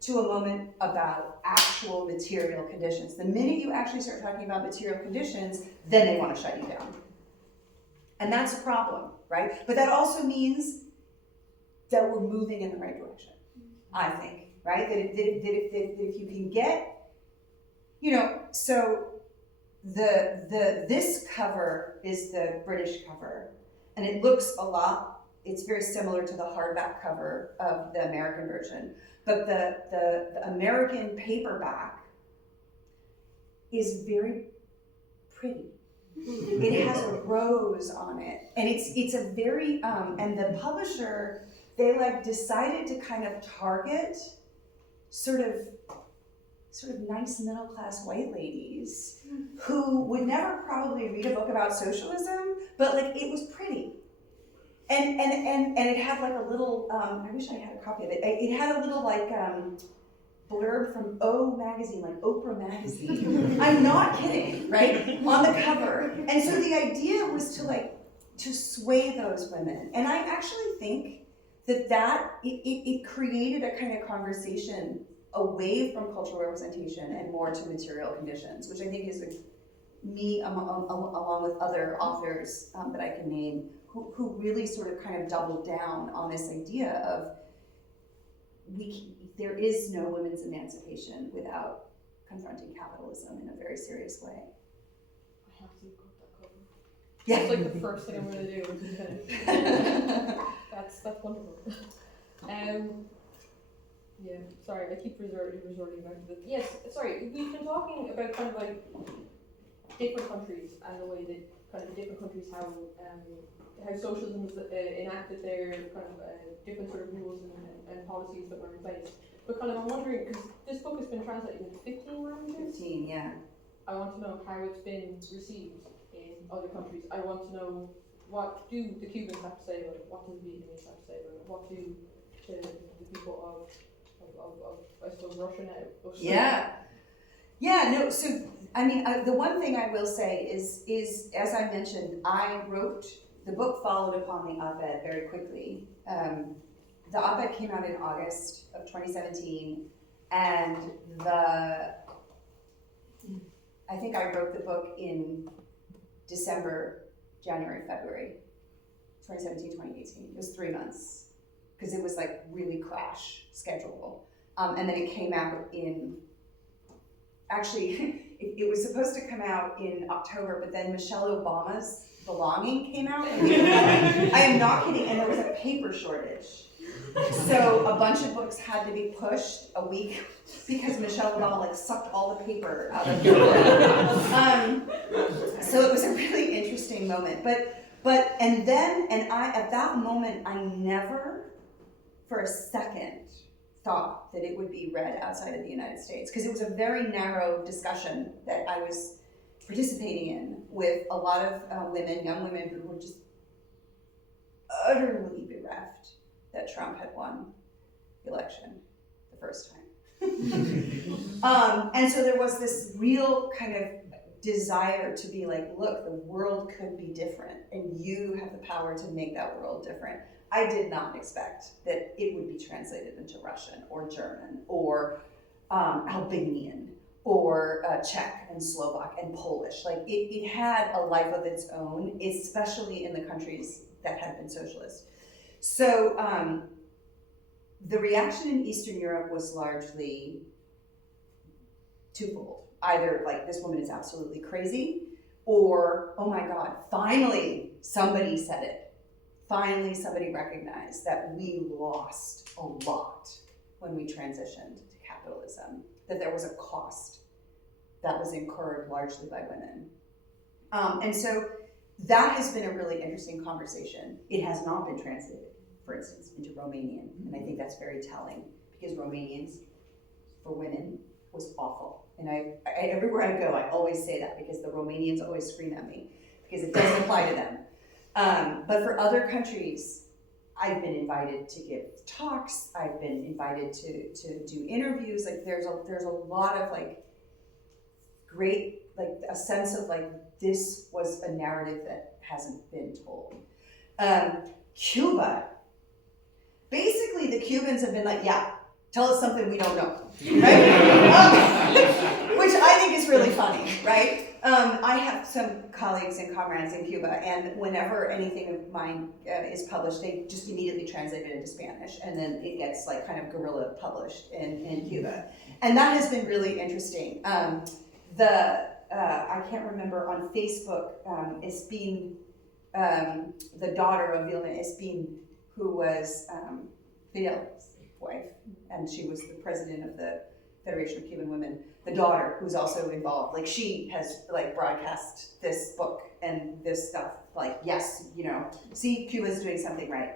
to a moment about actual material conditions. The minute you actually start talking about material conditions, then they want to shut you down. And that's a problem, right? But that also means that we're moving in the right direction, I think, right? That if you can get, you know, so this cover is the British cover, and it looks a lot, it's very similar to the hardback cover of the American version, but the American paperback is very pretty. It has a rose on it, and it's a very and the publisher, they like decided to kind of target sort of nice middle class white ladies who would never probably read a book about socialism, but like it was pretty. And it had like a little, I wish I had a copy of it. It had a little like blurb from O magazine, like Oprah magazine. I'm not kidding, right? On the cover. And so the idea was to sway those women. And I actually think that it created a kind of conversation away from cultural representation and more to material conditions, which I think is me along with other authors that I can name, who really sort of kind of doubled down on this idea of there is no women's emancipation without confronting capitalism in a very serious way. I have to cut that cover. Yeah. That's like the first thing I'm going to do when you finish. That's wonderful. Yeah, sorry, I keep resorting back to this. Yes, sorry, we've been talking about kind of like different countries and the way that kind of different countries how socialism is enacted there, kind of different sort of rules and policies that were in place. But kind of I'm wondering, because this book has been translated into 15 languages. 15, yeah. I want to know how it's been received in other countries. I want to know what do the Cubans have to say about it, what do the Vietnamese have to say about it, what do the people of I suppose Russia now. Yeah. Yeah, no, so, I mean, the one thing I will say is as I mentioned, the book followed upon the op-ed very quickly. The op-ed came out in August of 2017, and I think I wrote the book in December, January, February, 2017, 2018. It was 3 months, because it was like really crash schedule. And then it came out in, actually, it was supposed to come out in October, but then Michelle Obama's Belonging came out. I am not kidding, and there was a paper shortage. So a bunch of books had to be pushed a week because Michelle Obama like sucked all the paper out of it. So it was a really interesting moment. But at that moment, I never for a second thought that it would be read outside of the United States, because it was a very narrow discussion that I was participating in with a lot of women, young women, who were just utterly bereft that Trump had won the election the first time. And so there was this real kind of desire to be like, look, the world could be different, and you have the power to make that world different. I did not expect that it would be translated into Russian or German or Albanian or Czech and Slovak and Polish. Like it had a life of its own, especially in the countries that had been socialist. So the reaction in Eastern Europe was largely twofold. Either like, this woman is absolutely crazy, or, oh my God, finally somebody said it. Finally somebody recognized that we lost a lot when we transitioned to capitalism, that there was a cost that was incurred largely by women. And so that has been a really interesting conversation. It has not been translated, for instance, into Romanian, and I think that's very telling, because Romanians, for women, was awful. And I everywhere I go, I always say that because the Romanians always scream at me because it doesn't apply to them. But for other countries, I've been invited to give talks. I've been invited to do interviews. Like there's a lot of like great, like a sense of like this was a narrative that hasn't been told. Cuba. Basically, the Cubans have been like, yeah, tell us something we don't know, right? Which I think is really funny, right? I have some colleagues and comrades in Cuba, and whenever anything of mine is published, they just immediately translate it into Spanish, and then it gets like kind of guerrilla published in Cuba. And that has been really interesting. I can't remember, on Facebook, Espin, the daughter of Vilma Espin, who was Fidel's wife, and she was the president of the Federation of Cuban Women, the daughter, who's also involved, like she has like broadcast this book and this stuff, like, yes, you know, see, Cuba's doing something right.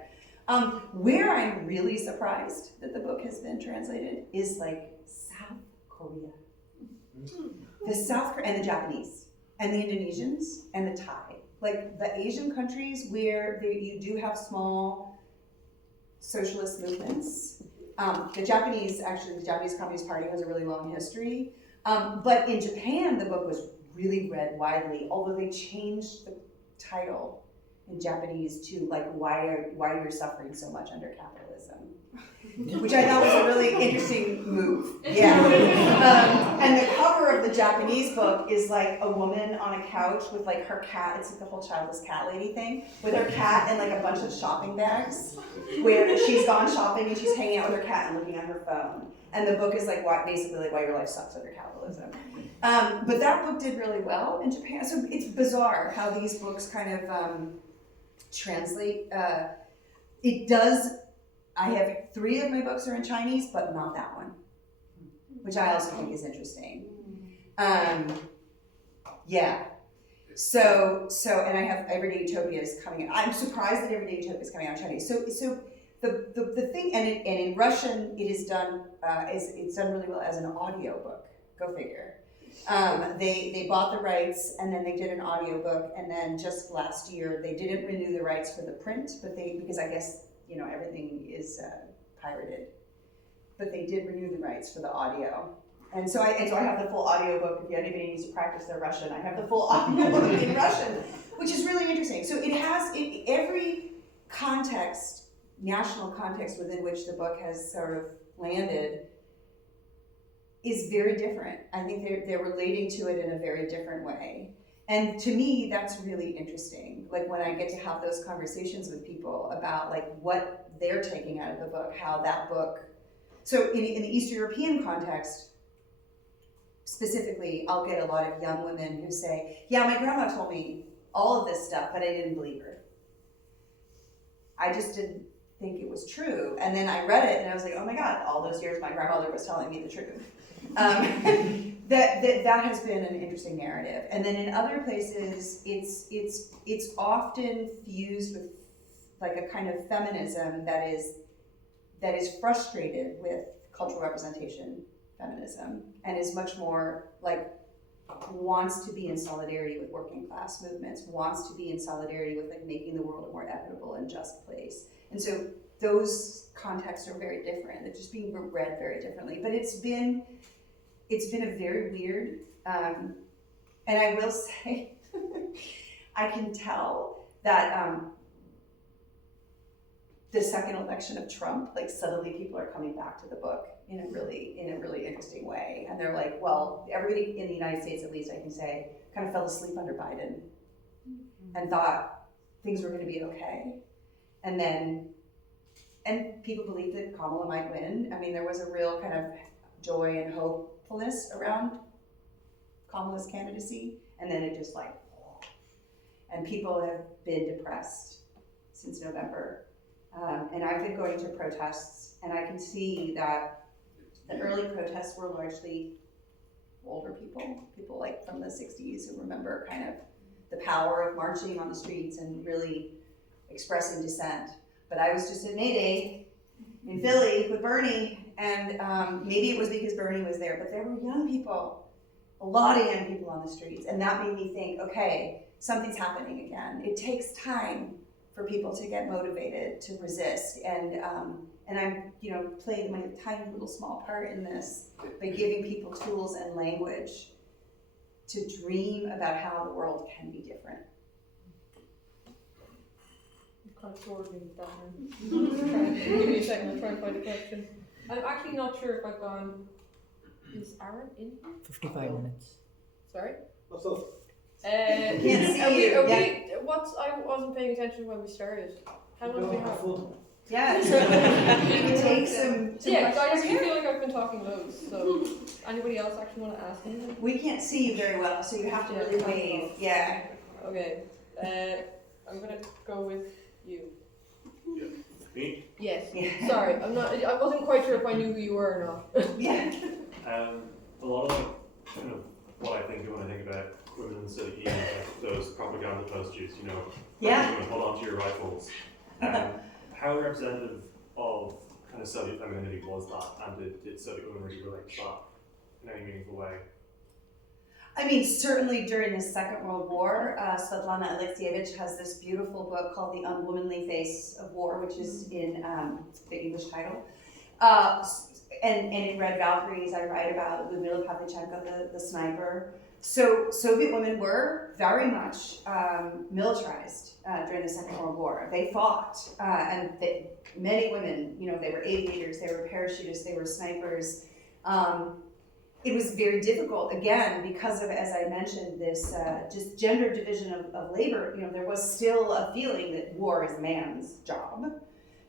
Where I'm really surprised that the book has been translated is like South Korea. The South Korea and the Japanese and the Indonesians and the Thai, like the Asian countries where you do have small socialist movements. The Japanese Communist Party has a really long history. But in Japan, the book was really read widely, although they changed the title in Japanese to like, why you're suffering so much under capitalism, which I thought was a really interesting move. Yeah. And the cover of the Japanese book is like a woman on a couch with like her cat. It's like the whole childless cat lady thing, with her cat and like a bunch of shopping bags, where she's gone shopping and she's hanging out with her cat and looking at her phone. And the book is like basically like why your life sucks under capitalism. But that book did really well in Japan. So it's bizarre how these books kind of translate. It does. I have 3 of my books are in Chinese, but not that one, which I also think is interesting. Yeah. So, and I have Everyday Utopia is coming out. I'm surprised that Everyday Utopia is coming out in Chinese. So the thing, and in Russian, it is done. It's done really well as an audio book. Go figure. They bought the rights, and then they did an audio book, and then just last year they didn't renew the rights for the print, but because I guess, you know, everything is pirated, but they did renew the rights for the audio. And so I have the full audio book. If anybody needs to practice their Russian, I have the full audio book in Russian, which is really interesting. So it has every context, national context within which the book has sort of landed is very different. I think they're relating to it in a very different way. And to me, that's really interesting. Like when I get to have those conversations with people about like what they're taking out of the book, how that book. So in the Eastern European context, specifically, I'll get a lot of young women who say, yeah, my grandma told me all of this stuff, but I didn't believe her. I just didn't think it was true. And then I read it and I was like, oh my God, all those years my grandmother was telling me the truth. That has been an interesting narrative. And then in other places, it's often fused with like a kind of feminism that is frustrated with cultural representation feminism and is much more like wants to be in solidarity with working class movements, wants to be in solidarity with like making the world a more equitable and just place. And so those contexts are very different. They're just being read very differently. But it's been a very weird, and I will say, I can tell that the second election of Trump, like suddenly people are coming back to the book in a really interesting way. And they're like, well, everybody in the United States, at least I can say, kind of fell asleep under Biden and thought things were gonna be okay. And people believed that Kamala might win. I mean, there was a real kind of joy and hopefulness around Kamala's candidacy, and then it just like, and people have been depressed since November. And I've been going to protests, and I can see that the early protests were largely older people like from the 60s who remember kind of the power of marching on the streets and really expressing dissent. But I was just at May Day in Philly with Bernie, And maybe it was because Bernie was there, but there were young people, a lot of young people on the streets. And that made me think, okay, something's happening again. It takes time for people to get motivated to resist. And I'm, playing my tiny little small part in this by giving people tools and language to dream about how the world can be different. I'm kind of coordinating with that one. Give me a second, I'll try and find a question. I'm actually not sure if I've gone. Is Aaron in? 55 minutes. Sorry? What's up? Can't see you. I wasn't paying attention when we started. How long do we have? Yeah, so we can take some Yeah, I questions actually here. feel like I've been talking loads, so anybody else actually want to ask anything? We can't see you very well, so you have to really wave. Yeah. Okay, I'm gonna go with you. Me? Yes. Yeah. Sorry, I wasn't quite sure if I knew who you were or not. Yeah. A lot of kind of what I think of when I think about women in the city, even like those propaganda posters, Yeah. women hold on to your rifles. How representative of kind of Soviet femininity was that, and did Soviet women really relate to that in any meaningful way? I mean, certainly during the Second World War, Svetlana Alexievich has this beautiful book called The Unwomanly Face of War, which is in the English title. And in Red Valkyries, I write about Lyudmila Pavlichenko, the sniper. So Soviet women were very much militarized during the Second World War. They fought, and many women, they were aviators, they were parachutists, they were snipers. It was very difficult, again, because of, as I mentioned, this just gender division of labor. There was still a feeling that war is a man's job,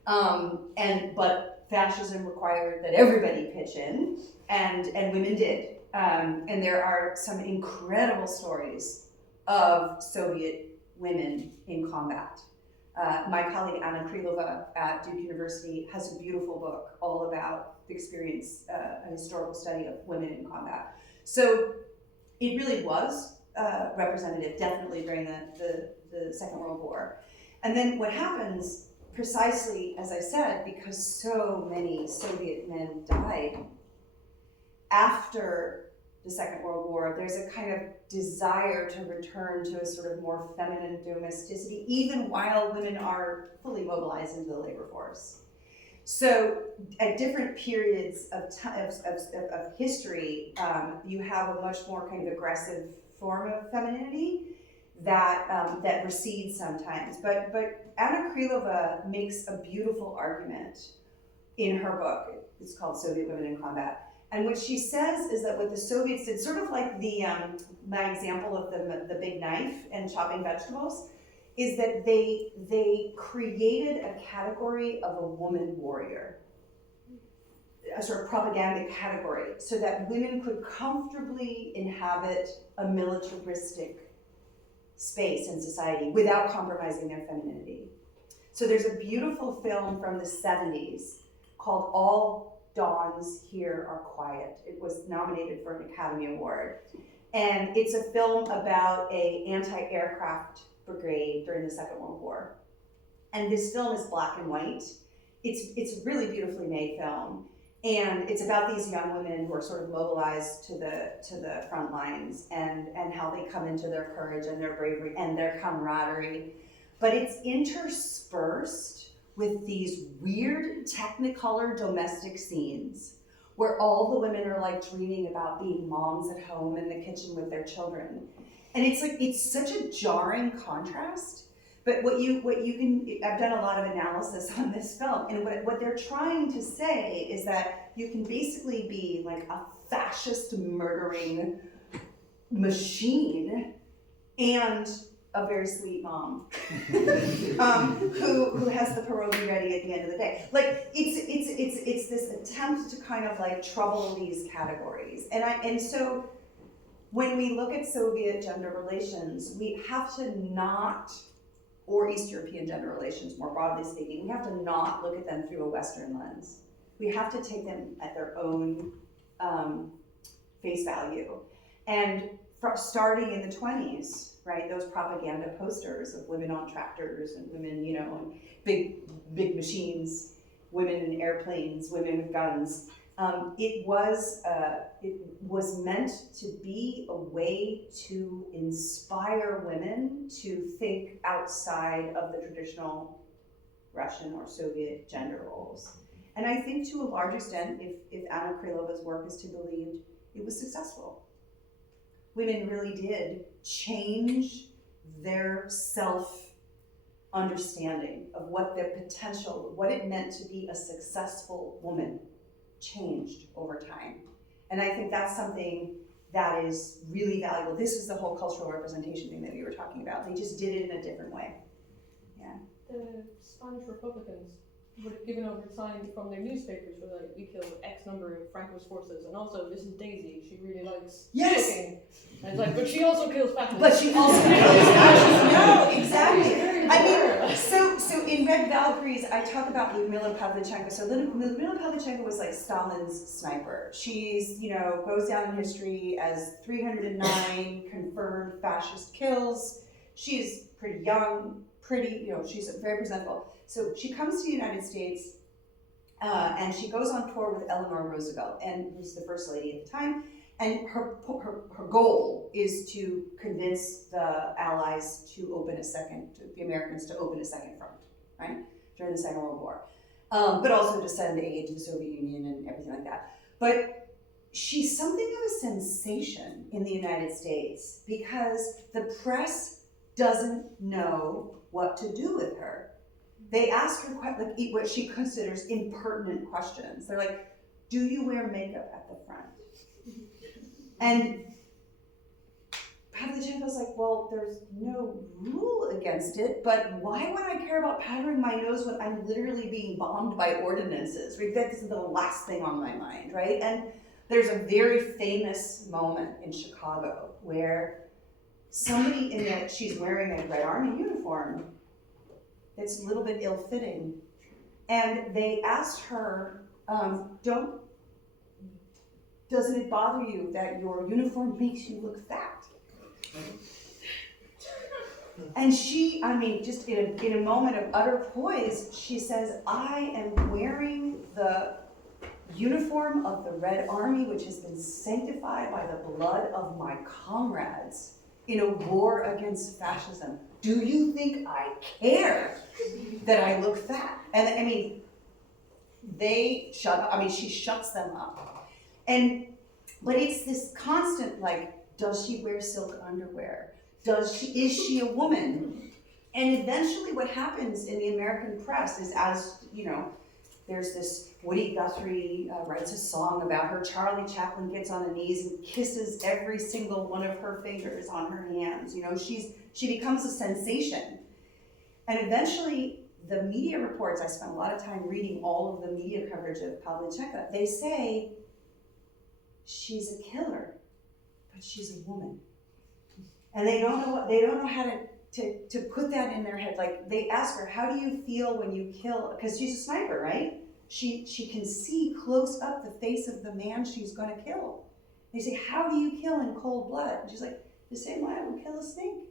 but fascism required that everybody pitch in, and women did. And there are some incredible stories of Soviet women in combat. My colleague Anna Krylova at Duke University has a beautiful book all about the experience, a historical study of women in combat. So it really was representative, definitely during the Second World War. And then what happens, precisely as I said, because so many Soviet men died after the Second World War, there's a kind of desire to return to a sort of more feminine domesticity, even while women are fully mobilized into the labor force. So at different periods of history, you have a much more kind of aggressive form of femininity that recedes sometimes. But Anna Krylova makes a beautiful argument in her book. It's called Soviet Women in Combat. And what she says is that what the Soviets did, sort of like my example of the big knife and chopping vegetables, is that they created a category of a woman warrior, a sort of propaganda category, so that women could comfortably inhabit a militaristic space in society without compromising their femininity. So there's a beautiful film from the 70s called All Dawns Here Are Quiet. It was nominated for an Academy Award. And it's a film about an anti-aircraft brigade during the Second World War. And this film is black and white. It's a really beautifully made film. And it's about these young women who are sort of mobilized to the front lines and how they come into their courage and their bravery and their camaraderie. But it's interspersed with these weird Technicolor domestic scenes where all the women are like dreaming about being moms at home in the kitchen with their children. And it's such a jarring contrast. But what you can, I've done a lot of analysis on this film, and what they're trying to say is that you can basically be like a fascist murdering machine and a very sweet mom who has the pierogi ready at the end of the day. Like it's this attempt to kind of like trouble these categories. And so when we look at Soviet gender relations, we have to not, or East European gender relations more broadly speaking, we have to not look at them through a Western lens. We have to take them at their own face value. And starting in the 20s, right, those propaganda posters of women on tractors and women, and big machines, women in airplanes, women with guns. It was meant to be a way to inspire women to think outside of the traditional Russian or Soviet gender roles. And I think to a large extent, if Anna Krylova's work is to be believed, it was successful. Women really did change their self-understanding of what their potential, what it meant to be a successful woman, changed over time. And I think that's something that is really valuable. This is the whole cultural representation thing that we were talking about. They just did it in a different way. Yeah. The Spanish Republicans would have given over signs from their newspapers were like, we killed X number of Franco's forces, and also this is Daisy, she really likes cooking. And it's like, but she also kills fascists. But she also kills fascists. No, exactly. I mean, so in Red Valkyries, I talk about Lyudmila Pavlichenko. So Lyudmila Pavlichenko was like Stalin's sniper. She's, goes down in history as 309 confirmed fascist kills. She's pretty young, she's very presentable. So she comes to the United States and she goes on tour with Eleanor Roosevelt, and who's the first lady at the time. And her goal is to convince the Allies the Americans to open a second front, right, during the Second World War, but also to send aid to the Soviet Union and everything like that. But she's something of a sensation in the United States because the press doesn't know what to do with her. They ask her what she considers impertinent questions. They're like, do you wear makeup at the front? And Pavlichenko's like, well, there's no rule against it, but why would I care about powdering my nose when I'm literally being bombed by ordinances? Right? That's the last thing on my mind, right? And there's a very famous moment in Chicago where somebody she's wearing a Red Army uniform that's a little bit ill-fitting, and they asked her, doesn't it bother you that your uniform makes you look fat? And she, just in a moment of utter poise, she says, I am wearing the uniform of the Red Army, which has been sanctified by the blood of my comrades in a war against fascism. Do you think I care that I look fat? And she shuts them up. But it's this constant, does she wear silk underwear? Is she a woman? And eventually what happens in the American press is, there's this Woody Guthrie writes a song about her. Charlie Chaplin gets on her knees and kisses every single one of her fingers on her hands. She becomes a sensation. And eventually the media reports, I spent a lot of time reading all of the media coverage of Pavlichenko, they say, she's a killer, but she's a woman. And they don't know how to put that in their head. They ask her, how do you feel when you kill, because she's a sniper, right? She can see close up the face of the man she's going to kill. They say, how do you kill in cold blood? And she's like, the same way I would kill a snake.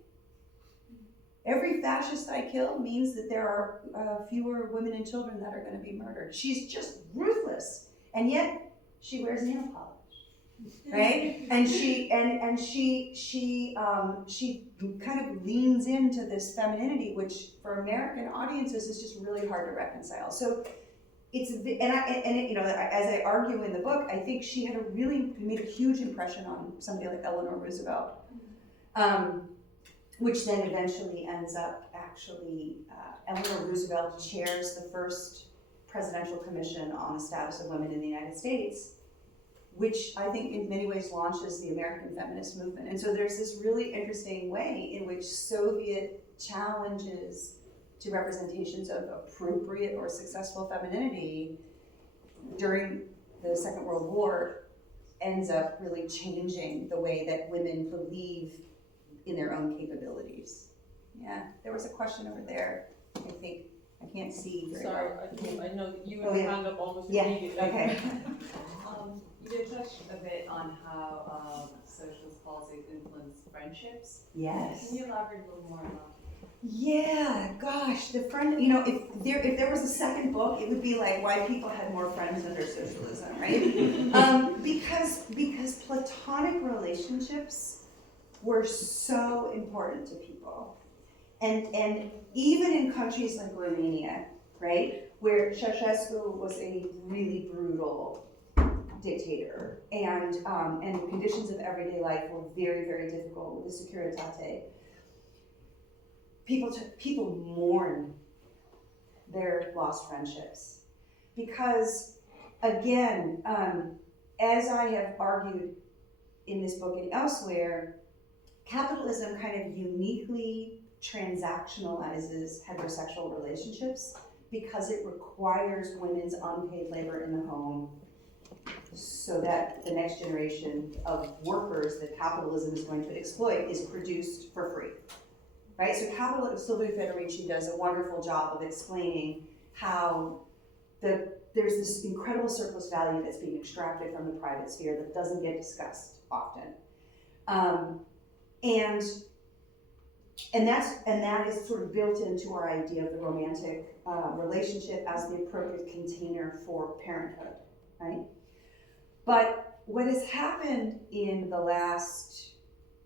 Every fascist I kill means that there are fewer women and children that are going to be murdered. She's just ruthless, and yet she wears nail polish, right? And she kind of leans into this femininity, which for American audiences is just really hard to reconcile. So as I argue in the book, I think she made a huge impression on somebody like Eleanor Roosevelt. Which then eventually ends up Eleanor Roosevelt chairs the first presidential commission on the status of women in the United States, which I think in many ways launches the American feminist movement. And so there's this really interesting way in which Soviet challenges to representations of appropriate or successful femininity during the Second World War ends up really changing the way that women believe in their own capabilities. Yeah, there was a question over there. I think I can't see very Sorry, well. I know that you had your hand up almost immediately. Okay. You did touch a bit on how socialist policies influence friendships. Yes. Can you elaborate a little more on that? Yeah, gosh, the friend, if there was a second book, it would be like why people had more friends under socialism, right? Because platonic relationships were so important to people. And even in countries like Romania, right, where Ceausescu was a really brutal dictator, and the conditions of everyday life were very, very difficult with the Securitate. People mourn their lost friendships because, again, as I have argued in this book and elsewhere, capitalism kind of uniquely transactionalizes heterosexual relationships because it requires women's unpaid labor in the home so that the next generation of workers that capitalism is going to exploit is produced for free. Right? So Silvia Federici does a wonderful job of explaining how there's this incredible surplus value that's being extracted from the private sphere that doesn't get discussed often. And that is sort of built into our idea of the romantic relationship as the appropriate container for parenthood, right? But what has happened in the last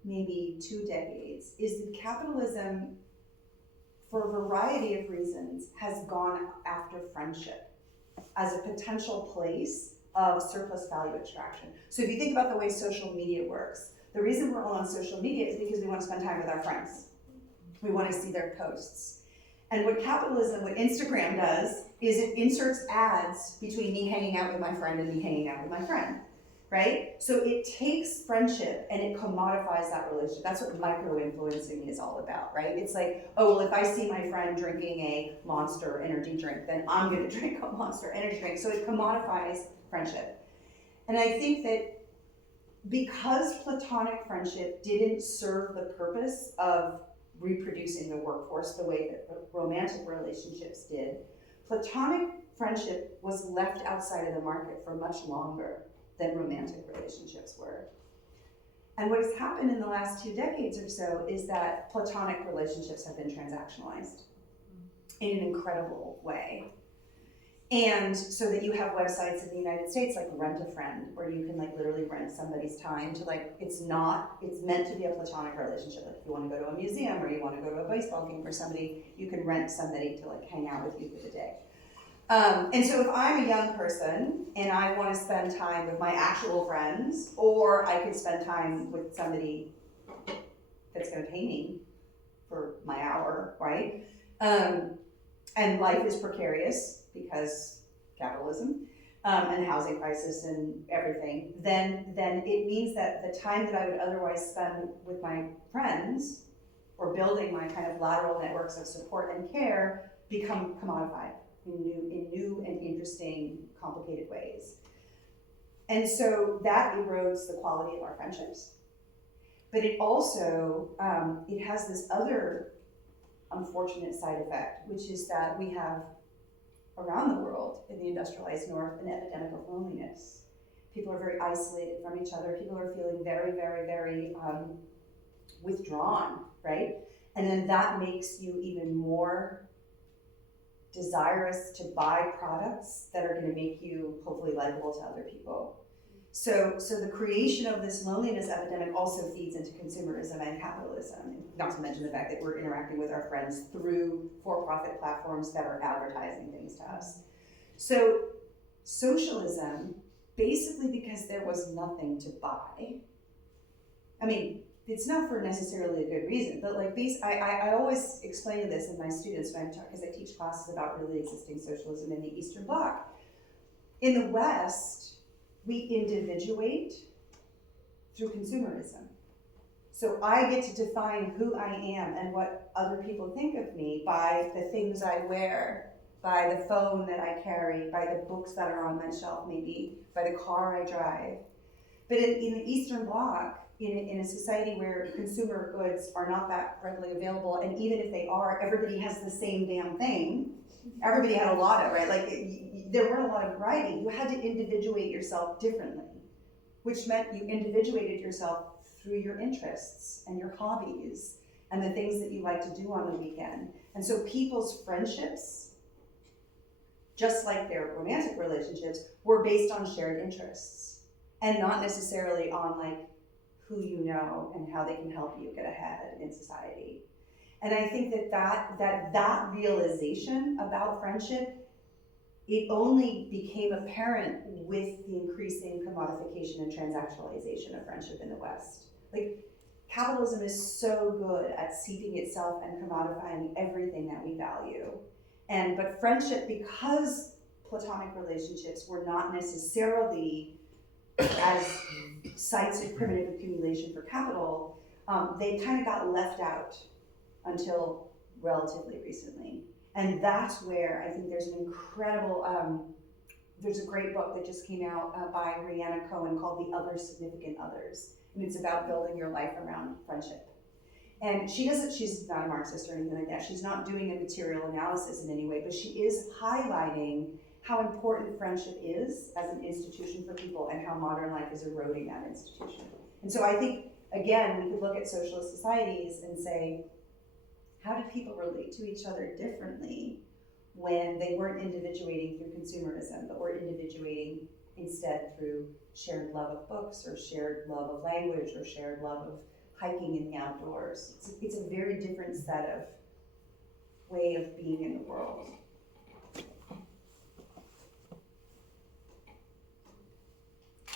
maybe 2 decades is that capitalism, for a variety of reasons, has gone after friendship as a potential place of surplus value extraction. So if you think about the way social media works, the reason we're all on social media is because we want to spend time with our friends. We want to see their posts. And what Instagram does is it inserts ads between me hanging out with my friend and me hanging out with my friend, right? So it takes friendship and it commodifies that relationship. That's what micro-influencing is all about, right? It's like, oh, well, if I see my friend drinking a Monster energy drink, then I'm gonna drink a Monster energy drink. So it commodifies friendship. And I think that because platonic friendship didn't serve the purpose of reproducing the workforce the way that romantic relationships did, platonic friendship was left outside of the market for much longer than romantic relationships were. And what has happened in the last 2 decades or so is that platonic relationships have been transactionalized in an incredible way. And so that you have websites in the United States like Rent a Friend, where you can like literally rent somebody's time to it's meant to be a platonic relationship. Like if you want to go to a museum or you want to go to a baseball game for somebody, you can rent somebody to hang out with you for the day. And so if I'm a young person and I want to spend time with my actual friends, or I could spend time with somebody that's going to pay me for my hour, right? And life is precarious because capitalism and housing crisis and everything, then it means that the time that I would otherwise spend with my friends or building my kind of lateral networks of support and care become commodified in new and interesting, complicated ways. And so that erodes the quality of our friendships. But it also, it has this other unfortunate side effect, which is that we have around the world in the industrialized North an epidemic of loneliness. People are very isolated from each other. People are feeling very, very, very withdrawn, right? And then that makes you even more desirous to buy products that are going to make you hopefully likable to other people. So the creation of this loneliness epidemic also feeds into consumerism and capitalism, not to mention the fact that we're interacting with our friends through for-profit platforms that are advertising things to us. So socialism, basically because there was nothing to buy, I mean, it's not for necessarily a good reason, but I always explain this in my students when because I teach classes about really existing socialism in the Eastern Bloc. In the West, we individuate through consumerism. So I get to define who I am and what other people think of me by the things I wear, by the phone that I carry, by the books that are on my shelf maybe, by the car I drive. But in the Eastern Bloc, in a society where consumer goods are not that readily available, and even if they are, everybody has the same damn thing. Everybody had a lot of, right? There weren't a lot of variety. You had to individuate yourself differently, which meant you individuated yourself through your interests and your hobbies and the things that you like to do on the weekend. And so people's friendships, just like their romantic relationships, were based on shared interests and not necessarily on like who you know and how they can help you get ahead in society. And I think that realization about friendship, it only became apparent with the increasing commodification and transactionalization of friendship in the West. Like, capitalism is so good at seeping itself and commodifying everything that we value. But friendship, because platonic relationships were not necessarily as sites of primitive accumulation for capital, they kind of got left out until relatively recently. And that's where I think there's an incredible, there's a great book that just came out by Rhianna Cohen called The Other Significant Others. And it's about building your life around friendship. And she's not a Marxist or anything like that. She's not doing a material analysis in any way, but she is highlighting how important friendship is as an institution for people and how modern life is eroding that institution. And so I think, again, we could look at socialist societies and say, how did people relate to each other differently when they weren't individuating through consumerism, but were individuating instead through shared love of books or shared love of language or shared love of hiking in the outdoors? It's a very different set of way of being in the world.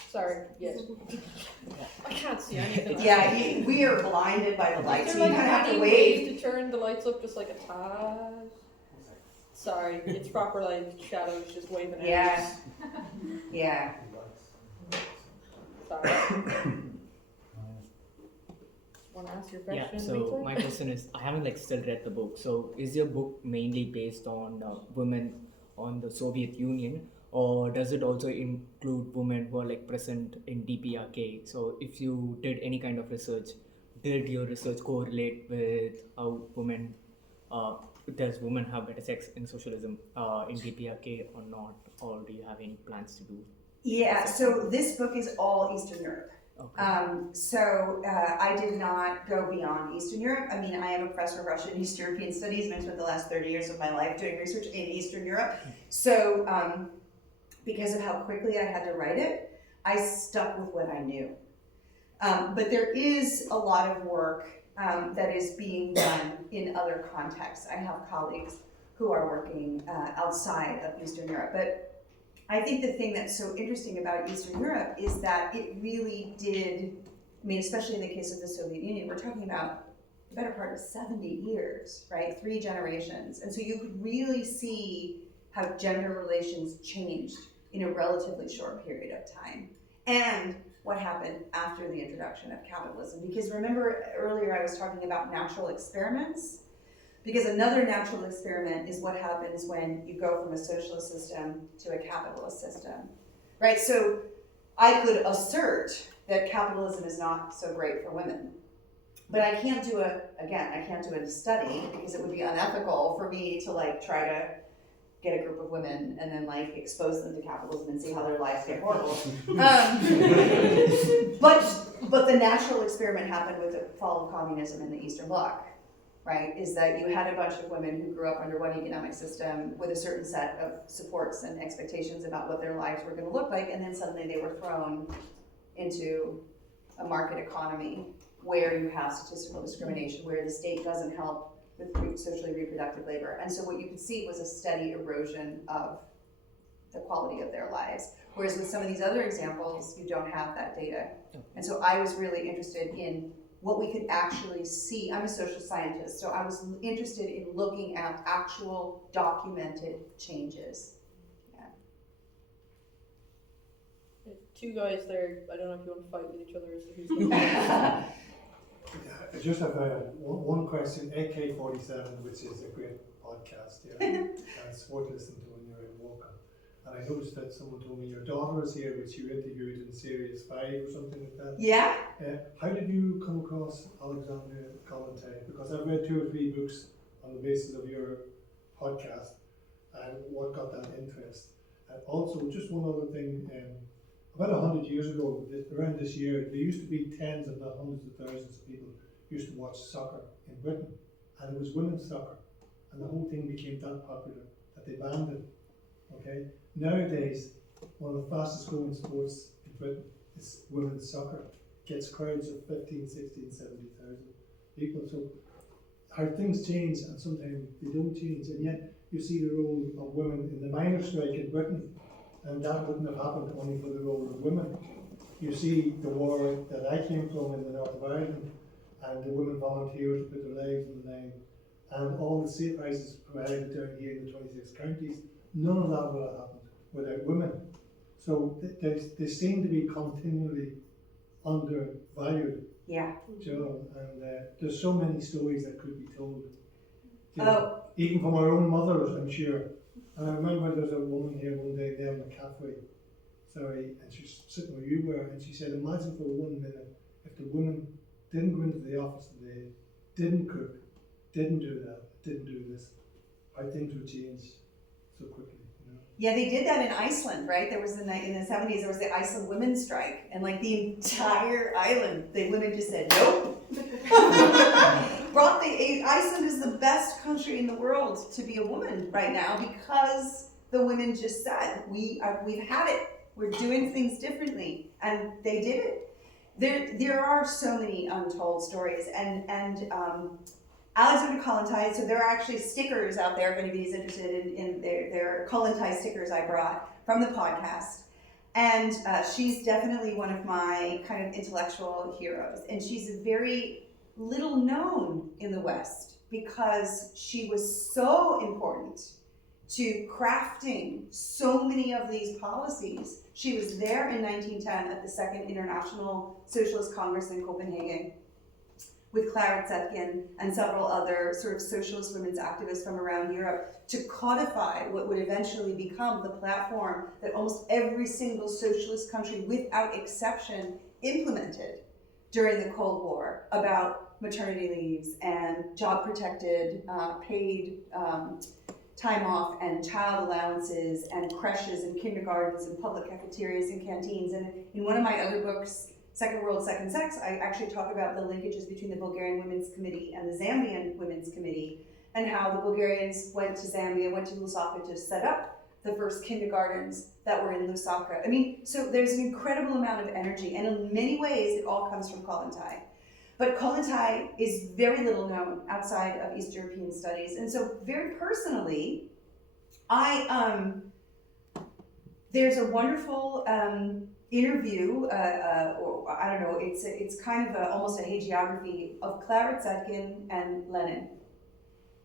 Sorry, yes. I can't see anything. Yeah, we are blinded by the lights, Is so there you like kind of have to any wait. way to turn the lights up just like a tad? Sorry, it's proper like shadows just waving out. Yeah. Yeah. Sorry. Want to ask your question? Yeah, so Rachel? my question is, I haven't like still read the book. So is your book mainly based on women on the Soviet Union, or does it also include women who are like present in DPRK? So if you did any kind of research, did your research correlate with how women, does women have better sex in socialism in DPRK or not, or do you have any plans to do? Yeah, so this book is all Eastern Europe. Okay. I did not go beyond Eastern Europe. I mean, I am a professor of Russian and East European Studies, and I spent the last 30 years of my life doing research in Eastern Europe. So because of how quickly I had to write it, I stuck with what I knew. But there is a lot of work that is being done in other contexts. I have colleagues who are working outside of Eastern Europe. But I think the thing that's so interesting about Eastern Europe is that it really did, I mean, especially in the case of the Soviet Union, we're talking about the better part of 70 years, right? 3 generations. And so you could really see how gender relations changed in a relatively short period of time. And what happened after the introduction of capitalism. Because remember earlier I was talking about natural experiments? Because another natural experiment is what happens when you go from a socialist system to a capitalist system, right? So I could assert that capitalism is not so great for women, but I can't do a study because it would be unethical for me to like try to get a group of women and then like expose them to capitalism and see how their lives get horrible. But the natural experiment happened with the fall of communism in the Eastern Bloc. Right, is that you had a bunch of women who grew up under one economic system with a certain set of supports and expectations about what their lives were going to look like, and then suddenly they were thrown into a market economy where you have statistical discrimination, where the state doesn't help with socially reproductive labor. And so what you could see was a steady erosion of the quality of their lives. Whereas with some of these other examples, you don't have that data. And so I was really interested in what we could actually see. I'm a social scientist, so I was interested in looking at actual documented changes. Yeah. There's 2 guys there. I don't know if you want to fight with each other as to who's going to I just have one question. AK-47, which is a great podcast, it's worth listening to when you're in walking. And I noticed that someone told me your daughter is here, which you interviewed in Series 5 or something like that. Yeah? How did you come across Alexandra Kollontai? Because I've read 2 or 3 books on the basis of your podcast, and what got that interest. And also, just one other thing, about 100 years ago, around this year, there used to be tens, if not hundreds of thousands of people used to watch soccer in Britain, and it was women's soccer, and the whole thing became that popular that they banned it. Okay. Nowadays, one of the fastest growing sports in Britain is women's soccer. It gets crowds of 15, 16, 70,000 people. So how things change, and sometimes they don't change, and yet you see the role of women in the miners' strike in Britain, and that wouldn't have happened only for the role of women. You see the war that I came from in the north of Ireland, and the women volunteers put their lives on the line, and all the safe houses provided down here in the 26 counties. None of that would have happened without women. So they seem to be continually undervalued. Yeah. Joe, and there's so many stories that could be told. You Oh. know, even from our own mothers, I'm sure. And I remember there was a woman here one day down the cafe, and she was sitting where you were, and she said, imagine for 1 minute if the women didn't go into the office today, didn't cook, didn't do that, didn't do this, how things would change so quickly. Yeah, they did that in Iceland, right? There was in the 70s, there was the Iceland women's strike, and like the entire island, the women just said, nope. Iceland is the best country in the world to be a woman right now because the women just said, we've had it. We're doing things differently, and they did it. There are so many untold stories, and Alexander Kollontai, so there are actually stickers out there if anybody's interested in their Kollontai stickers I brought from the podcast. And she's definitely one of my kind of intellectual heroes. And she's very little known in the West because she was so important to crafting so many of these policies. She was there in 1910 at the Second International Socialist Congress in Copenhagen with Laura Duggan and several other sort of socialist women's activists from around Europe to codify what would eventually become the platform that almost every single socialist country without exception implemented during the Cold War about maternity leaves and job protected paid time off and child allowances and creches and kindergartens and public cafeterias and canteens. And in one of my other books, Second World, Second Sex, I actually talk about the linkages between the Bulgarian Women's Committee and the Zambian Women's Committee, and how the Bulgarians went to Zambia, went to Lusaka to set up the first kindergartens that were in Lusaka. I mean, so there's an incredible amount of energy, and in many ways, it all comes from Kollontai. But Kollontai is very little known outside of East European studies, and so very personally, there's a wonderful interview, or I don't know, it's kind of almost a hagiography of Laura Duggan and Lenin.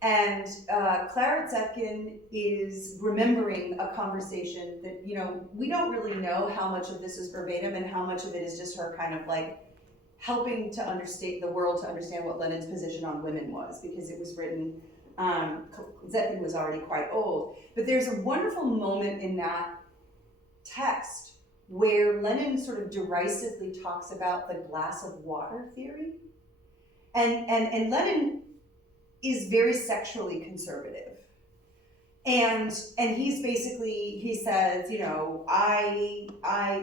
And Laura Duggan is remembering a conversation that, you know, we don't really know how much of this is verbatim and how much of it is just her kind of like helping to understand the world, to understand what Lenin's position on women was, because it was written, Duggan was already quite old. But there's a wonderful moment in that text where Lenin sort of derisively talks about the glass of water theory. And Lenin is very sexually conservative. And he's basically, he says, you know,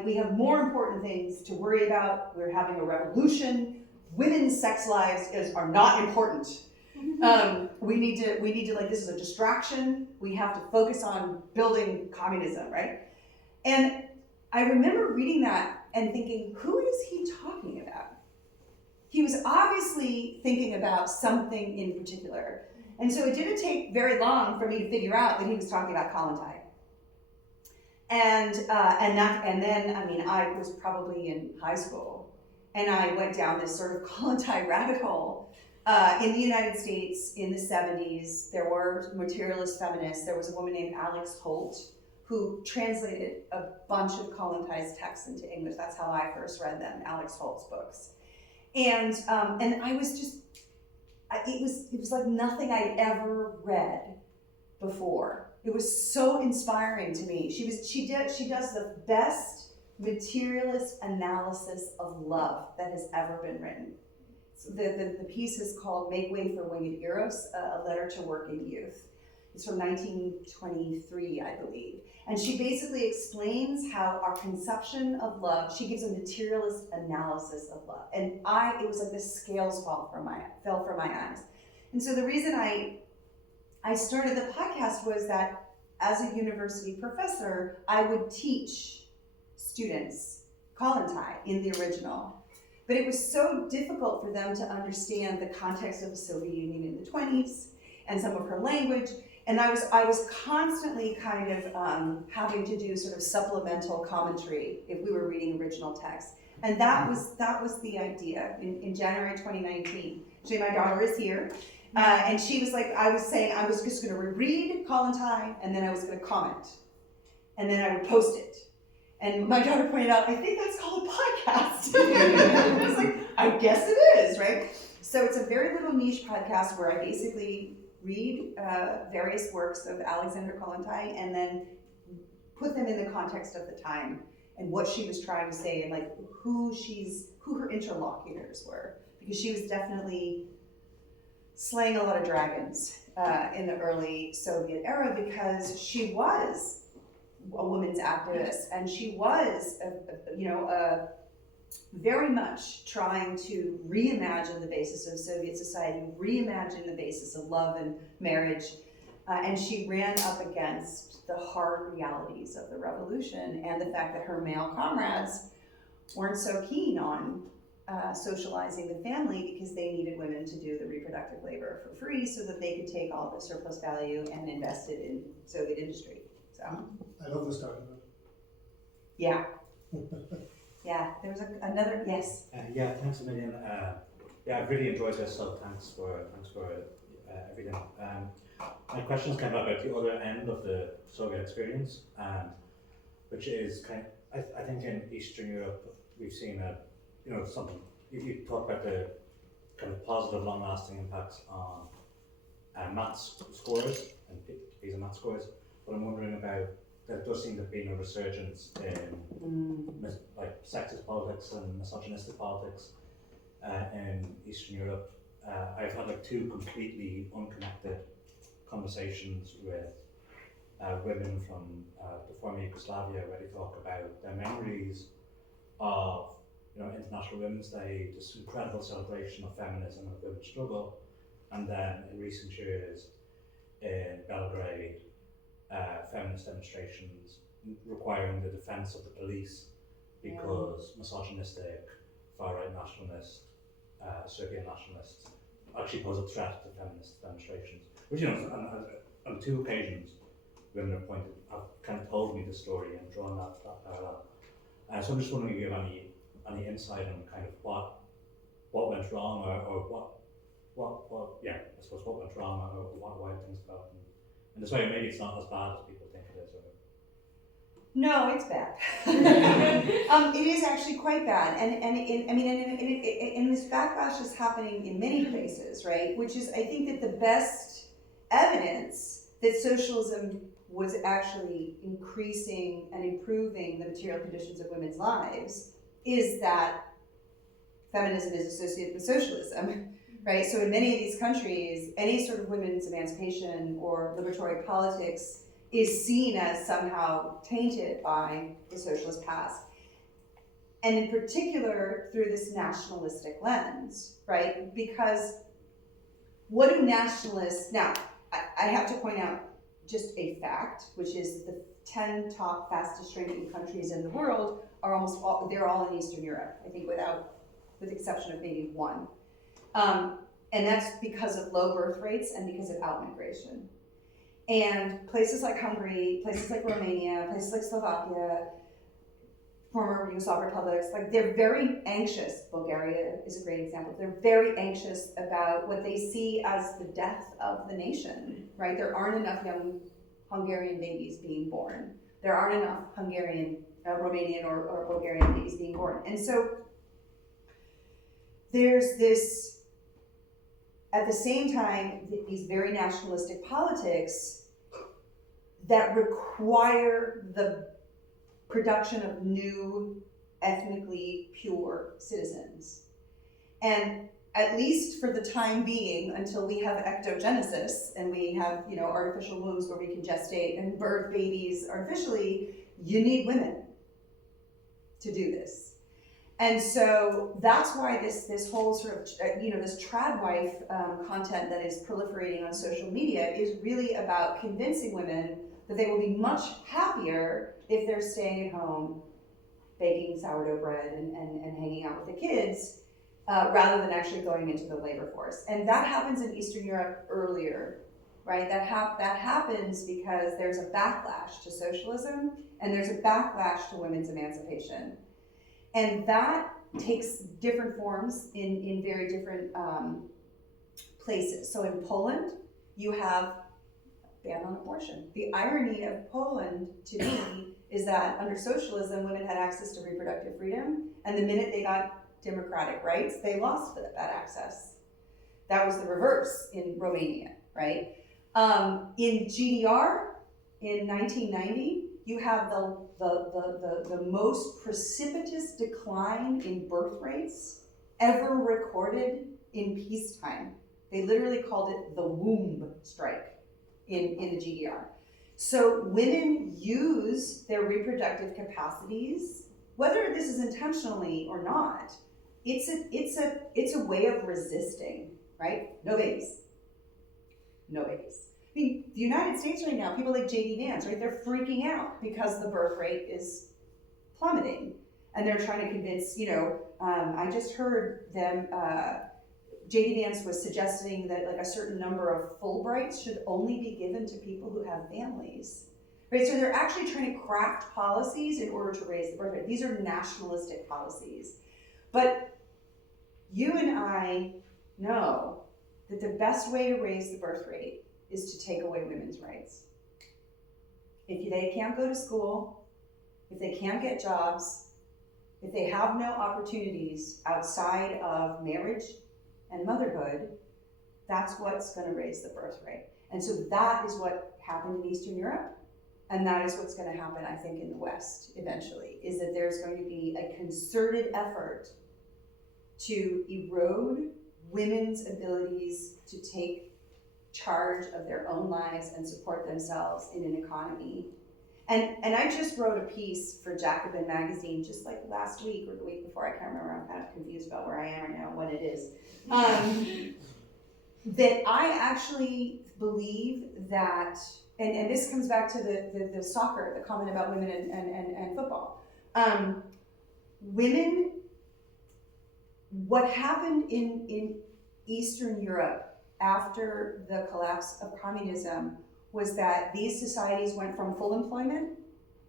we have more important things to worry about. We're having a revolution. Women's sex lives are not important. We need to like, this is a distraction. We have to focus on building communism, right? And I remember reading that and thinking, who is he talking about? He was obviously thinking about something in particular. And so it didn't take very long for me to figure out that he was talking about Kollontai. And then, I mean, I was probably in high school, and I went down this sort of Kollontai rabbit hole. In the United States, in the 70s, there were materialist feminists. There was a woman named Alex Holt, who translated a bunch of Kollontai's texts into English. That's how I first read them, Alex Holt's books. And I was just, it was like nothing I'd ever read before. It was so inspiring to me. She does the best materialist analysis of love that has ever been written. So the piece is called Make Way for Winged Eros, a letter to working youth. It's from 1923, I believe. And she basically explains how our conception of love, she gives a materialist analysis of love. And it was like the scales fell from my eyes. And so the reason I started the podcast was that as a university professor, I would teach students Kollontai in the original. But it was so difficult for them to understand the context of the Soviet Union in the 20s and some of her language. And I was constantly kind of having to do sort of supplemental commentary if we were reading original text. And that was the idea in January 2019. Actually, my daughter is here. And she was like, I was saying I was just going to reread Kollontai and then I was going to comment. And then I would post it. And my daughter pointed out, I think that's called a podcast. I was like, I guess it is, right? So it's a very little niche podcast where I basically read various works of Alexander Kollontai and then put them in the context of the time and what she was trying to say and like who her interlocutors were. Because she was definitely slaying a lot of dragons in the early Soviet era because she was a women's activist and she was, very much trying to reimagine the basis of Soviet society, reimagine the basis of love and marriage, and she ran up against the hard realities of the revolution and the fact that her male comrades weren't so keen on socializing the family because they needed women to do the reproductive labor for free so that they could take all the surplus value and invest it in Soviet industry. So I love the start of it. yeah. Yeah, there was another, yes. Yeah, thanks a million. Yeah, I've really enjoyed this, so thanks for everything. My questions came about the other end of the Soviet experience, which is I think in Eastern Europe we've seen something. You talk about the kind of positive, long-lasting impacts on maths scores and PISA math scores, but I'm wondering about. There does seem to have been a resurgence in like sexist politics and misogynistic politics in Eastern Europe. I've had like two completely unconnected conversations with women from the former Yugoslavia where they talk about their memories of International Women's Day, this incredible celebration of feminism and women's struggle, and then in recent years in Belgrade, feminist demonstrations requiring the defense of the police because misogynistic, far-right nationalists, Serbian nationalists actually pose a threat to feminist demonstrations. Which, on two occasions, women have kind of told me the story and drawn that parallel. So I'm just wondering if you have any insight on kind of what went wrong or I suppose what went wrong or why things developed. And this way, maybe it's not as bad as people think it is. No, it's bad. It is actually quite bad, and this backlash is happening in many places, right? Which is, I think, that the best evidence that socialism was actually increasing and improving the material conditions of women's lives is that feminism is associated with socialism. Right, so in many of these countries, any sort of women's emancipation or liberatory politics is seen as somehow tainted by the socialist past. And in particular, through this nationalistic lens, right? Because what do nationalists, now, I have to point out just a fact, which is the 10 top fastest shrinking countries in the world are they're all in Eastern Europe, I think with the exception of maybe one. And that's because of low birth rates and because of outmigration. And places like Hungary, places like Romania, places like Slovakia, former Yugoslav republics, like they're very anxious. Bulgaria is a great example. They're very anxious about what they see as the death of the nation, right? There aren't enough young Hungarian babies being born. There aren't enough Romanian or Bulgarian babies being born. And so there's this, at the same time, these very nationalistic politics that require the production of new ethnically pure citizens. And at least for the time being, until we have ectogenesis and we have, artificial wombs where we can gestate and birth babies artificially, you need women to do this. And so that's why this whole sort of, this trad wife content that is proliferating on social media is really about convincing women that they will be much happier if they're staying at home, baking sourdough bread and hanging out with the kids, rather than actually going into the labor force. And that happens in Eastern Europe earlier, right? That happens because there's a backlash to socialism and there's a backlash to women's emancipation. And that takes different forms in very different places. So in Poland, you have a ban on abortion. The irony of Poland, to me, is that under socialism, women had access to reproductive freedom, and the minute they got democratic rights, they lost that access. That was the reverse in Romania, right? In GDR, in 1990, you have the most precipitous decline in birth rates ever recorded in peacetime. They literally called it the womb strike in the GDR. So women use their reproductive capacities, whether this is intentionally or not. It's a way of resisting, right? No babies. No babies. I mean, the United States right now, people like J.D. Vance, right? They're freaking out because the birth rate is plummeting. And they're trying to convince, I just heard them, J.D. Vance was suggesting that like a certain number of Fulbrights should only be given to people who have families, right? So they're actually trying to craft policies in order to raise the birth rate. These are nationalistic policies. But you and I know that the best way to raise the birth rate is to take away women's rights. If they can't go to school, if they can't get jobs, if they have no opportunities outside of marriage and motherhood, that's what's going to raise the birth rate. And so that is what happened in Eastern Europe, and that is what's going to happen, I think, in the West eventually, is that there's going to be a concerted effort to erode women's abilities to take charge of their own lives and support themselves in an economy. And I just wrote a piece for Jacobin magazine just like last week or the week before, I can't remember, I'm kind of confused about where I am right now, when it is. That I actually believe that, and this comes back to the soccer, the comment about women and football. Women, what happened in Eastern Europe after the collapse of communism was that these societies went from full employment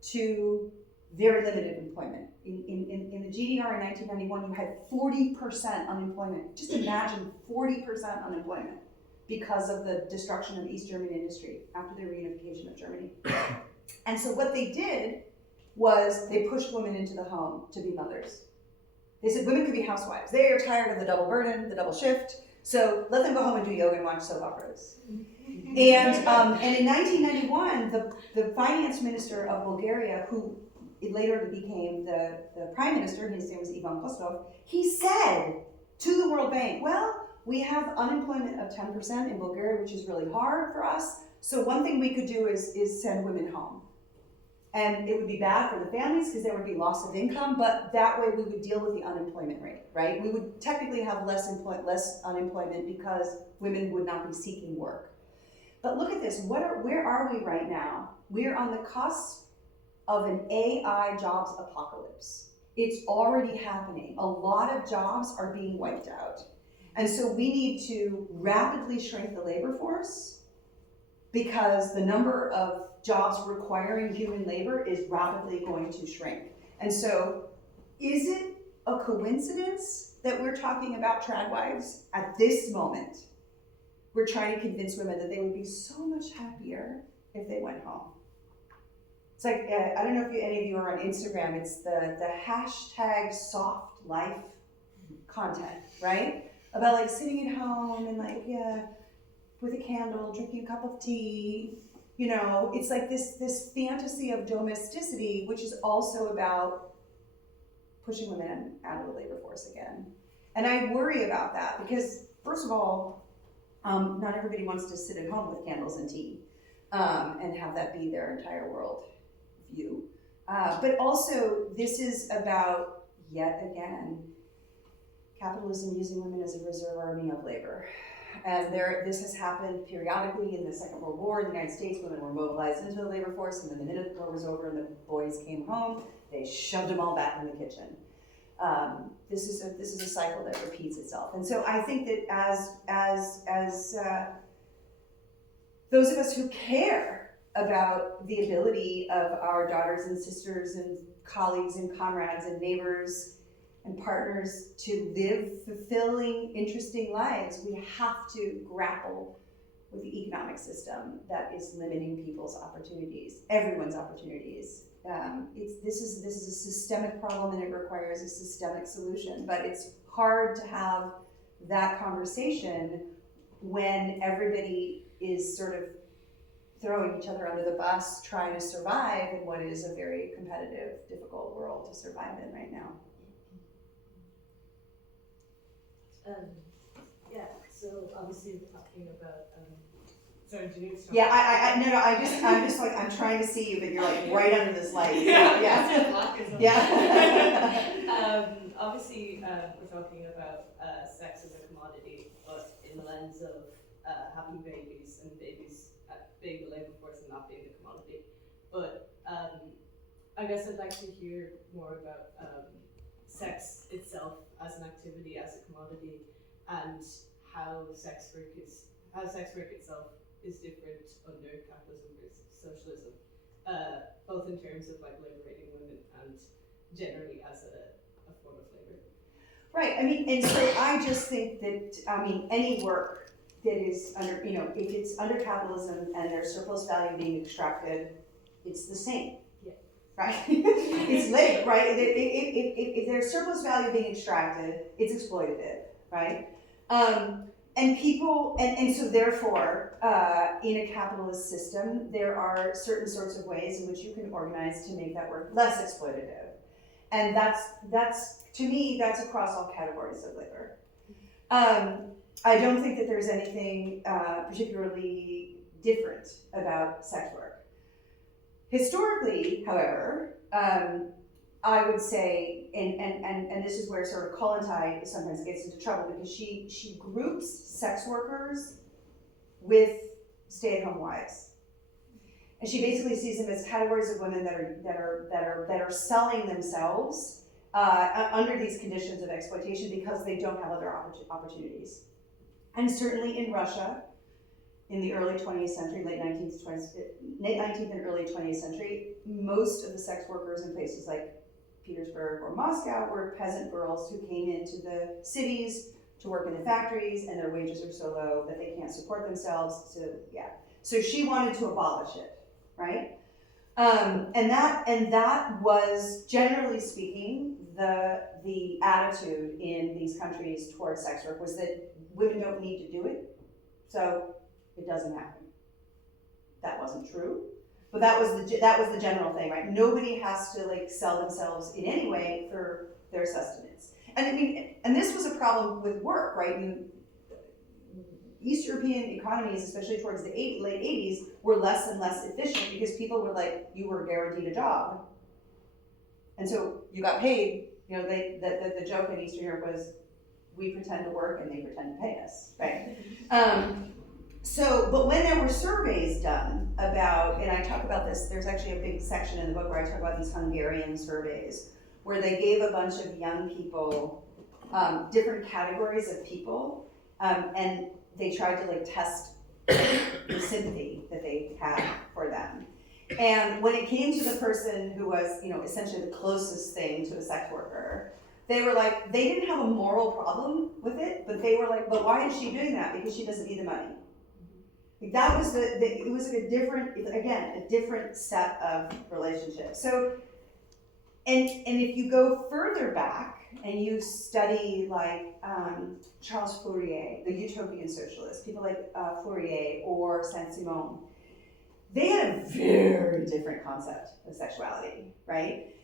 to very limited employment. In the GDR in 1991, you had 40% unemployment. Just imagine 40% unemployment because of the destruction of East German industry after the reunification of Germany. And so what they did was they pushed women into the home to be mothers. They said women could be housewives. They are tired of the double burden, the double shift, so let them go home and do yoga and watch soap operas. And in 1991, the finance minister of Bulgaria, who later became the prime minister, his name was Ivan Kostov, he said to the World Bank, well, we have unemployment of 10% in Bulgaria, which is really hard for us. So one thing we could do is send women home. And it would be bad for the families because there would be loss of income, but that way we would deal with the unemployment rate, right? We would technically have less unemployment because women would not be seeking work. But look at this, where are we right now? We're on the cusp of an AI jobs apocalypse. It's already happening. A lot of jobs are being wiped out. And so we need to rapidly shrink the labor force because the number of jobs requiring human labor is rapidly going to shrink. And so is it a coincidence that we're talking about trad wives at this moment? We're trying to convince women that they would be so much happier if they went home. It's like, I don't know if any of you are on Instagram, it's the hashtag soft life content, right? About like sitting at home and like, yeah, with a candle, drinking a cup of tea. You know, it's like this fantasy of domesticity, which is also about pushing women out of the labor force again. And I worry about that because, first of all, not everybody wants to sit at home with candles and tea and have that be their entire world view. But also, this is about, yet again, capitalism using women as a reserve army of labor. And this has happened periodically in the Second World War in the United States. Women were mobilized into the labor force, and then the minute the war was over and the boys came home, they shoved them all back in the kitchen. This is a cycle that repeats itself. And so I think that as those of us who care about the ability of our daughters and sisters and colleagues and comrades and neighbors and partners to live fulfilling, interesting lives, we have to grapple with the economic system that is limiting people's opportunities, everyone's opportunities. This is a systemic problem and it requires a systemic solution, but it's hard to have that conversation when everybody is sort of throwing each other under the bus, trying to survive in what is a very competitive, difficult world to survive in right now. Yeah, so obviously we're talking about, sorry, James. I'm just like, I'm trying to see you, but you're like right under this light. Yeah. Yeah. Obviously, we're talking about sex as a commodity, but in the lens of having babies and babies being the labor force and not being the commodity. But I guess I'd like to hear more about sex itself as an activity, as a commodity, and how sex work itself is different under capitalism versus socialism, both in terms of like liberating women and generally as a form of labor. Right, I mean, and so I just think that, any work that is under, if it's under capitalism and there's surplus value being extracted, it's the same. Yeah. Right? It's labor, right? If there's surplus value being extracted, it's exploitative, right? And people, and so therefore, in a capitalist system, there are certain sorts of ways in which you can organize to make that work less exploitative. And that's to me, that's across all categories of labor. I don't think that there's anything particularly different about sex work. Historically, however, I would say, and this is where sort of Kollontai sometimes gets into trouble because she groups sex workers with stay-at-home wives, and she basically sees them as categories of women that are selling themselves under these conditions of exploitation because they don't have other opportunities. And certainly in Russia, in the early 20th century, late 19th and early 20th century, most of the sex workers in places like Petersburg or Moscow were peasant girls who came into the cities to work in the factories, and their wages are so low that they can't support themselves. So she wanted to abolish it, right? And that was, generally speaking, the attitude in these countries towards sex work was that women don't need to do it, so it doesn't happen. That wasn't true, but that was the general thing, right? Nobody has to like sell themselves in any way for their sustenance. And I mean, and this was a problem with work, right? East European economies, especially towards the late 80s, were less and less efficient because people were like, you were guaranteed a job, and so you got paid. The joke in Eastern Europe was, we pretend to work and they pretend to pay us, right? But when there were surveys done about, and I talk about this, there's actually a big section in the book where I talk about these Hungarian surveys, where they gave a bunch of young people different categories of people, and they tried to like test the sympathy that they had for them. And when it came to the person who was, essentially the closest thing to a sex worker, they were like, they didn't have a moral problem with it, but they were like, but why is she doing that? Because she doesn't need the money. Like that was it was like a different set of relationships. So, and if you go further back and you study like Charles Fourier, the utopian socialist, people like Fourier or Saint-Simon, they had a very different concept of sexuality, right?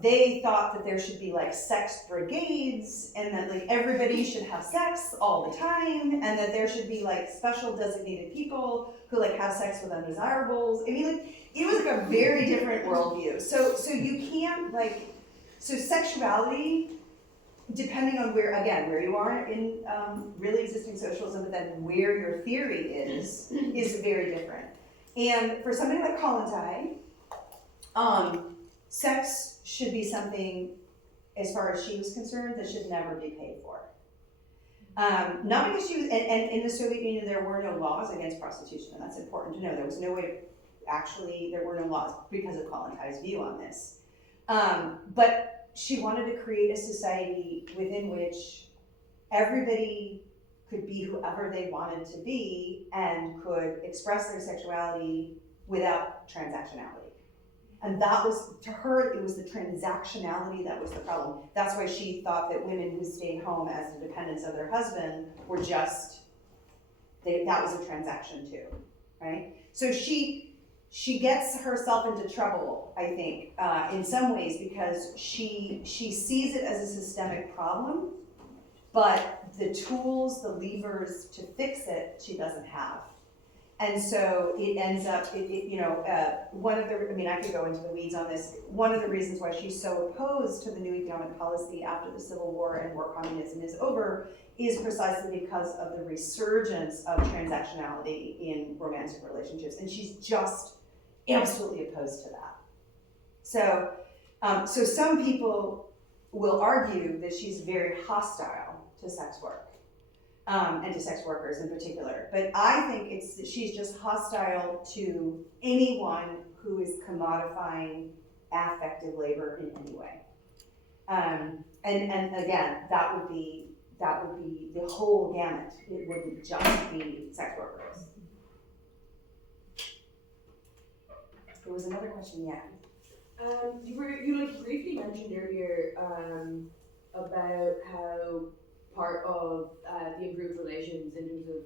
They thought that there should be like sex brigades and that like everybody should have sex all the time and that there should be like special designated people who like have sex with undesirables. I mean, like, it was like a very different worldview. So you can't like, so sexuality, depending on where you are in really existing socialism, but then where your theory is very different. And for somebody like Kollontai, sex should be something, as far as she was concerned, that should never be paid for. Not because she was, and in the Soviet Union there were no laws against prostitution, and that's important to know. There was no way, actually, there were no laws because of Kollontai's view on this. But she wanted to create a society within which everybody could be whoever they wanted to be and could express their sexuality without transactionality. And that was, to her, it was the transactionality that was the problem. That's why she thought that women who stayed home as the dependents of their husband were just, that was a transaction too, right? So she gets herself into trouble, I think, in some ways, because she sees it as a systemic problem, but the tools, the levers to fix it, she doesn't have. And so it ends up, one of the, I mean, I could go into the weeds on this. One of the reasons why she's so opposed to the new economic policy after the Civil War and war communism is over is precisely because of the resurgence of transactionality in romantic relationships. And she's just absolutely opposed to that. So, so some people will argue that she's very hostile to sex work. And to sex workers in particular. But I think it's that she's just hostile to anyone who is commodifying affective labor in any way. And again, that would be the whole gamut. It wouldn't just be sex workers. There was another question, yeah. You like briefly mentioned earlier about how part of the improved relations in terms of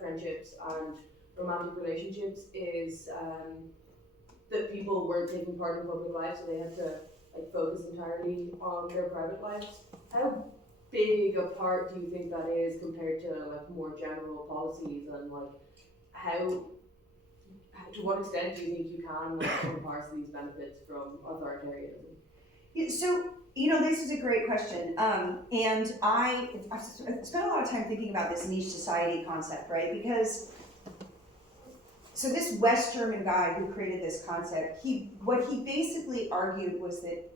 friendships and romantic relationships is that people weren't taking part in public life, so they had to like focus entirely on their private lives. How big a part do you think that is compared to like more general policies, and like how to what extent do you think you can like parse these benefits from authoritarianism? Yeah, so, this is a great question. And I've spent a lot of time thinking about this niche society concept, right? Because, so this West German guy who created this concept, what he basically argued was that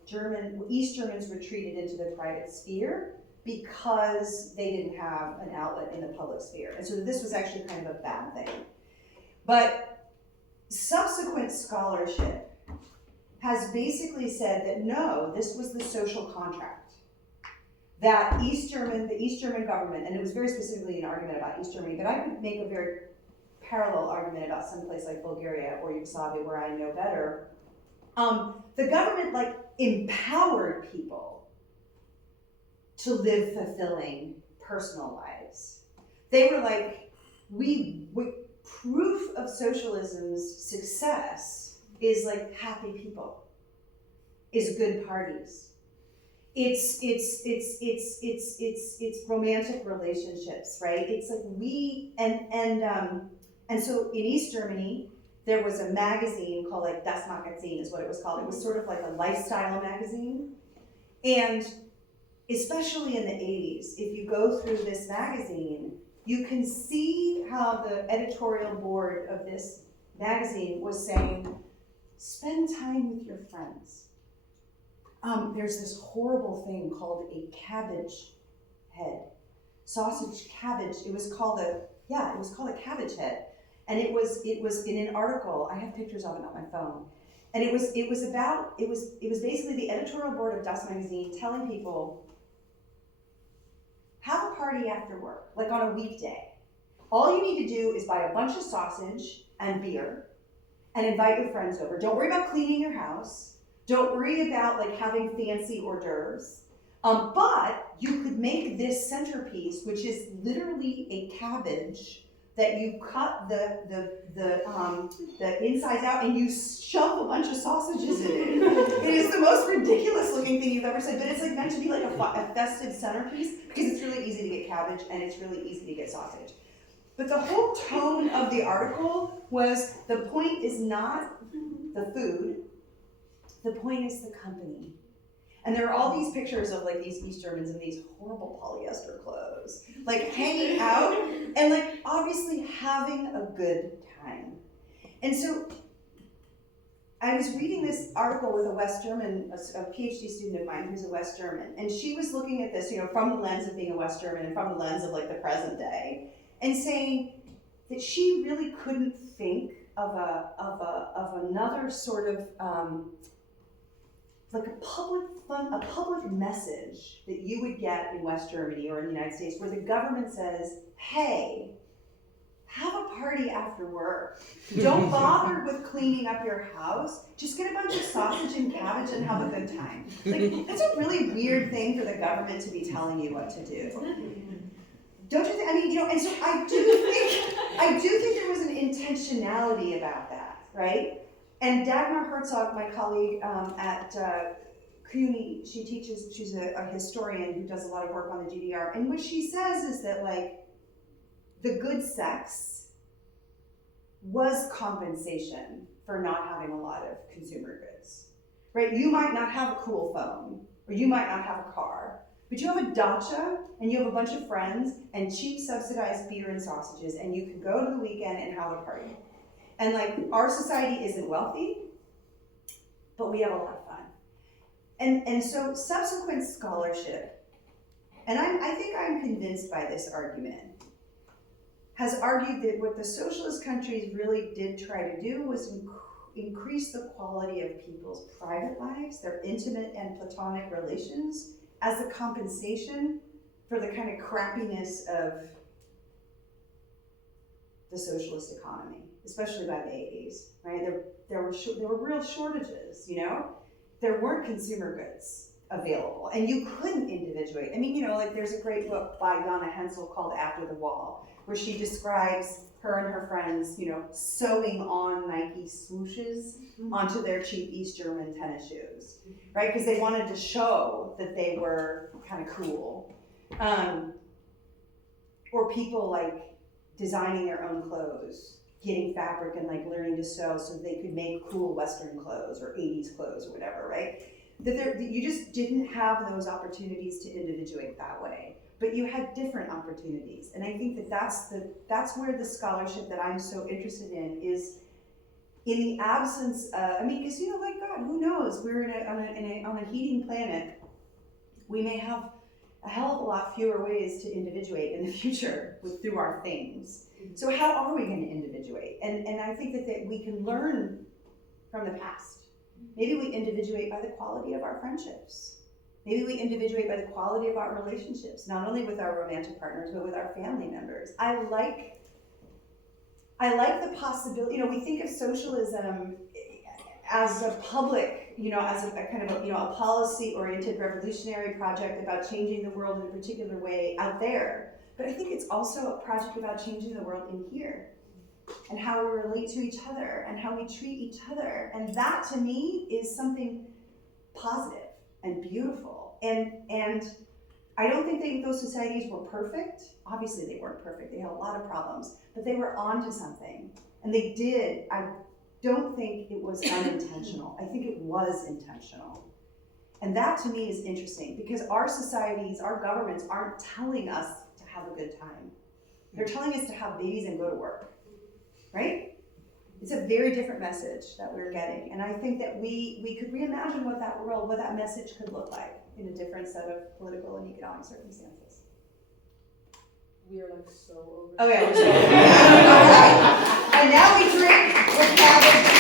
East Germans retreated into the private sphere because they didn't have an outlet in the public sphere. And so this was actually kind of a bad thing. But subsequent scholarship has basically said that no, this was the social contract. That the East German government, and it was very specifically an argument about East Germany, but I could make a very parallel argument about some place like Bulgaria or Yugoslavia where I know better. The government like empowered people to live fulfilling personal lives. They were like, proof of socialism's success is like happy people, is good parties. It's romantic relationships, right? It's like and so in East Germany, there was a magazine called like Das Magazin is what it was called. It was sort of like a lifestyle magazine. And especially in the 80s, if you go through this magazine, you can see how the editorial board of this magazine was saying, spend time with your friends. There's this horrible thing called a cabbage head. Sausage cabbage, it was called a cabbage head. And it was in an article, I have pictures of it on my phone. And it was basically the editorial board of Das Magazine telling people, have a party after work, like on a weekday. All you need to do is buy a bunch of sausage and beer and invite your friends over. Don't worry about cleaning your house. Don't worry about like having fancy hors d'oeuvres. But you could make this centerpiece, which is literally a cabbage that you cut the insides out and you shove a bunch of sausages in it. It is the most ridiculous looking thing you've ever said, but it's like meant to be like a festive centerpiece because it's really easy to get cabbage and it's really easy to get sausage. But the whole tone of the article was, the point is not the food, the point is the company. And there are all these pictures of like these East Germans in these horrible polyester clothes, like hanging out and like obviously having a good time. And so I was reading this article with a West German, a PhD student of mine who's a West German, and she was looking at this, from the lens of being a West German and from the lens of like the present day, and saying that she really couldn't think of another sort of like a public message that you would get in West Germany or in the United States where the government says, hey, have a party after work. Don't bother with cleaning up your house. Just get a bunch of sausage and cabbage and have a good time. Like, that's a really weird thing for the government to be telling you what to do. Don't you think? I mean, and so I do think there was an intentionality about that, right? And Dagmar Herzog, my colleague at CUNY, she's a historian who does a lot of work on the GDR, and what she says is that like the good sex was compensation for not having a lot of consumer goods, right? You might not have a cool phone, or you might not have a car, but you have a dacha, and you have a bunch of friends, and cheap subsidized beer and sausages, and you can go to the weekend and have a party. And like, our society isn't wealthy, but we have a lot of fun. And so subsequent scholarship, and I think I'm convinced by this argument, has argued that what the socialist countries really did try to do was increase the quality of people's private lives, their intimate and platonic relations, as a compensation for the kind of crappiness of the socialist economy, especially by the 80s, right? There were real shortages, There weren't consumer goods available, and you couldn't individuate. I mean, like there's a great book by Jana Hensel called After the Wall, where she describes her and her friends, sewing on Nike swooshes onto their cheap East German tennis shoes, right? Because they wanted to show that they were kind of cool. Or people like designing their own clothes, getting fabric and like learning to sew so they could make cool Western clothes or 80s clothes or whatever, right? That you just didn't have those opportunities to individuate that way. But you had different opportunities, and I think that that's where the scholarship that I'm so interested in is, in the absence of, because like God, who knows? We're on a heating planet. We may have a hell of a lot fewer ways to individuate in the future through our things. So how are we going to individuate? And I think that we can learn from the past. Maybe we individuate by the quality of our friendships. Maybe we individuate by the quality of our relationships, not only with our romantic partners, but with our family members. I like the possibility, we think of socialism as a public, as a kind of a policy-oriented revolutionary project about changing the world in a particular way out there. But I think it's also a project about changing the world in here, and how we relate to each other, and how we treat each other. And that, to me, is something positive and beautiful. And I don't think those societies were perfect. Obviously they weren't perfect. They had a lot of problems, but they were onto something. And they did. I don't think it was unintentional. I think it was intentional. And that, to me, is interesting, because our societies, our governments aren't telling us to have a good time. They're telling us to have babies and go to work, right? It's a very different message that we're getting. And I think that we could reimagine what that message could look like in a different set of political and economic circumstances. We are like so over. Okay. All right. And now we drink with cabbage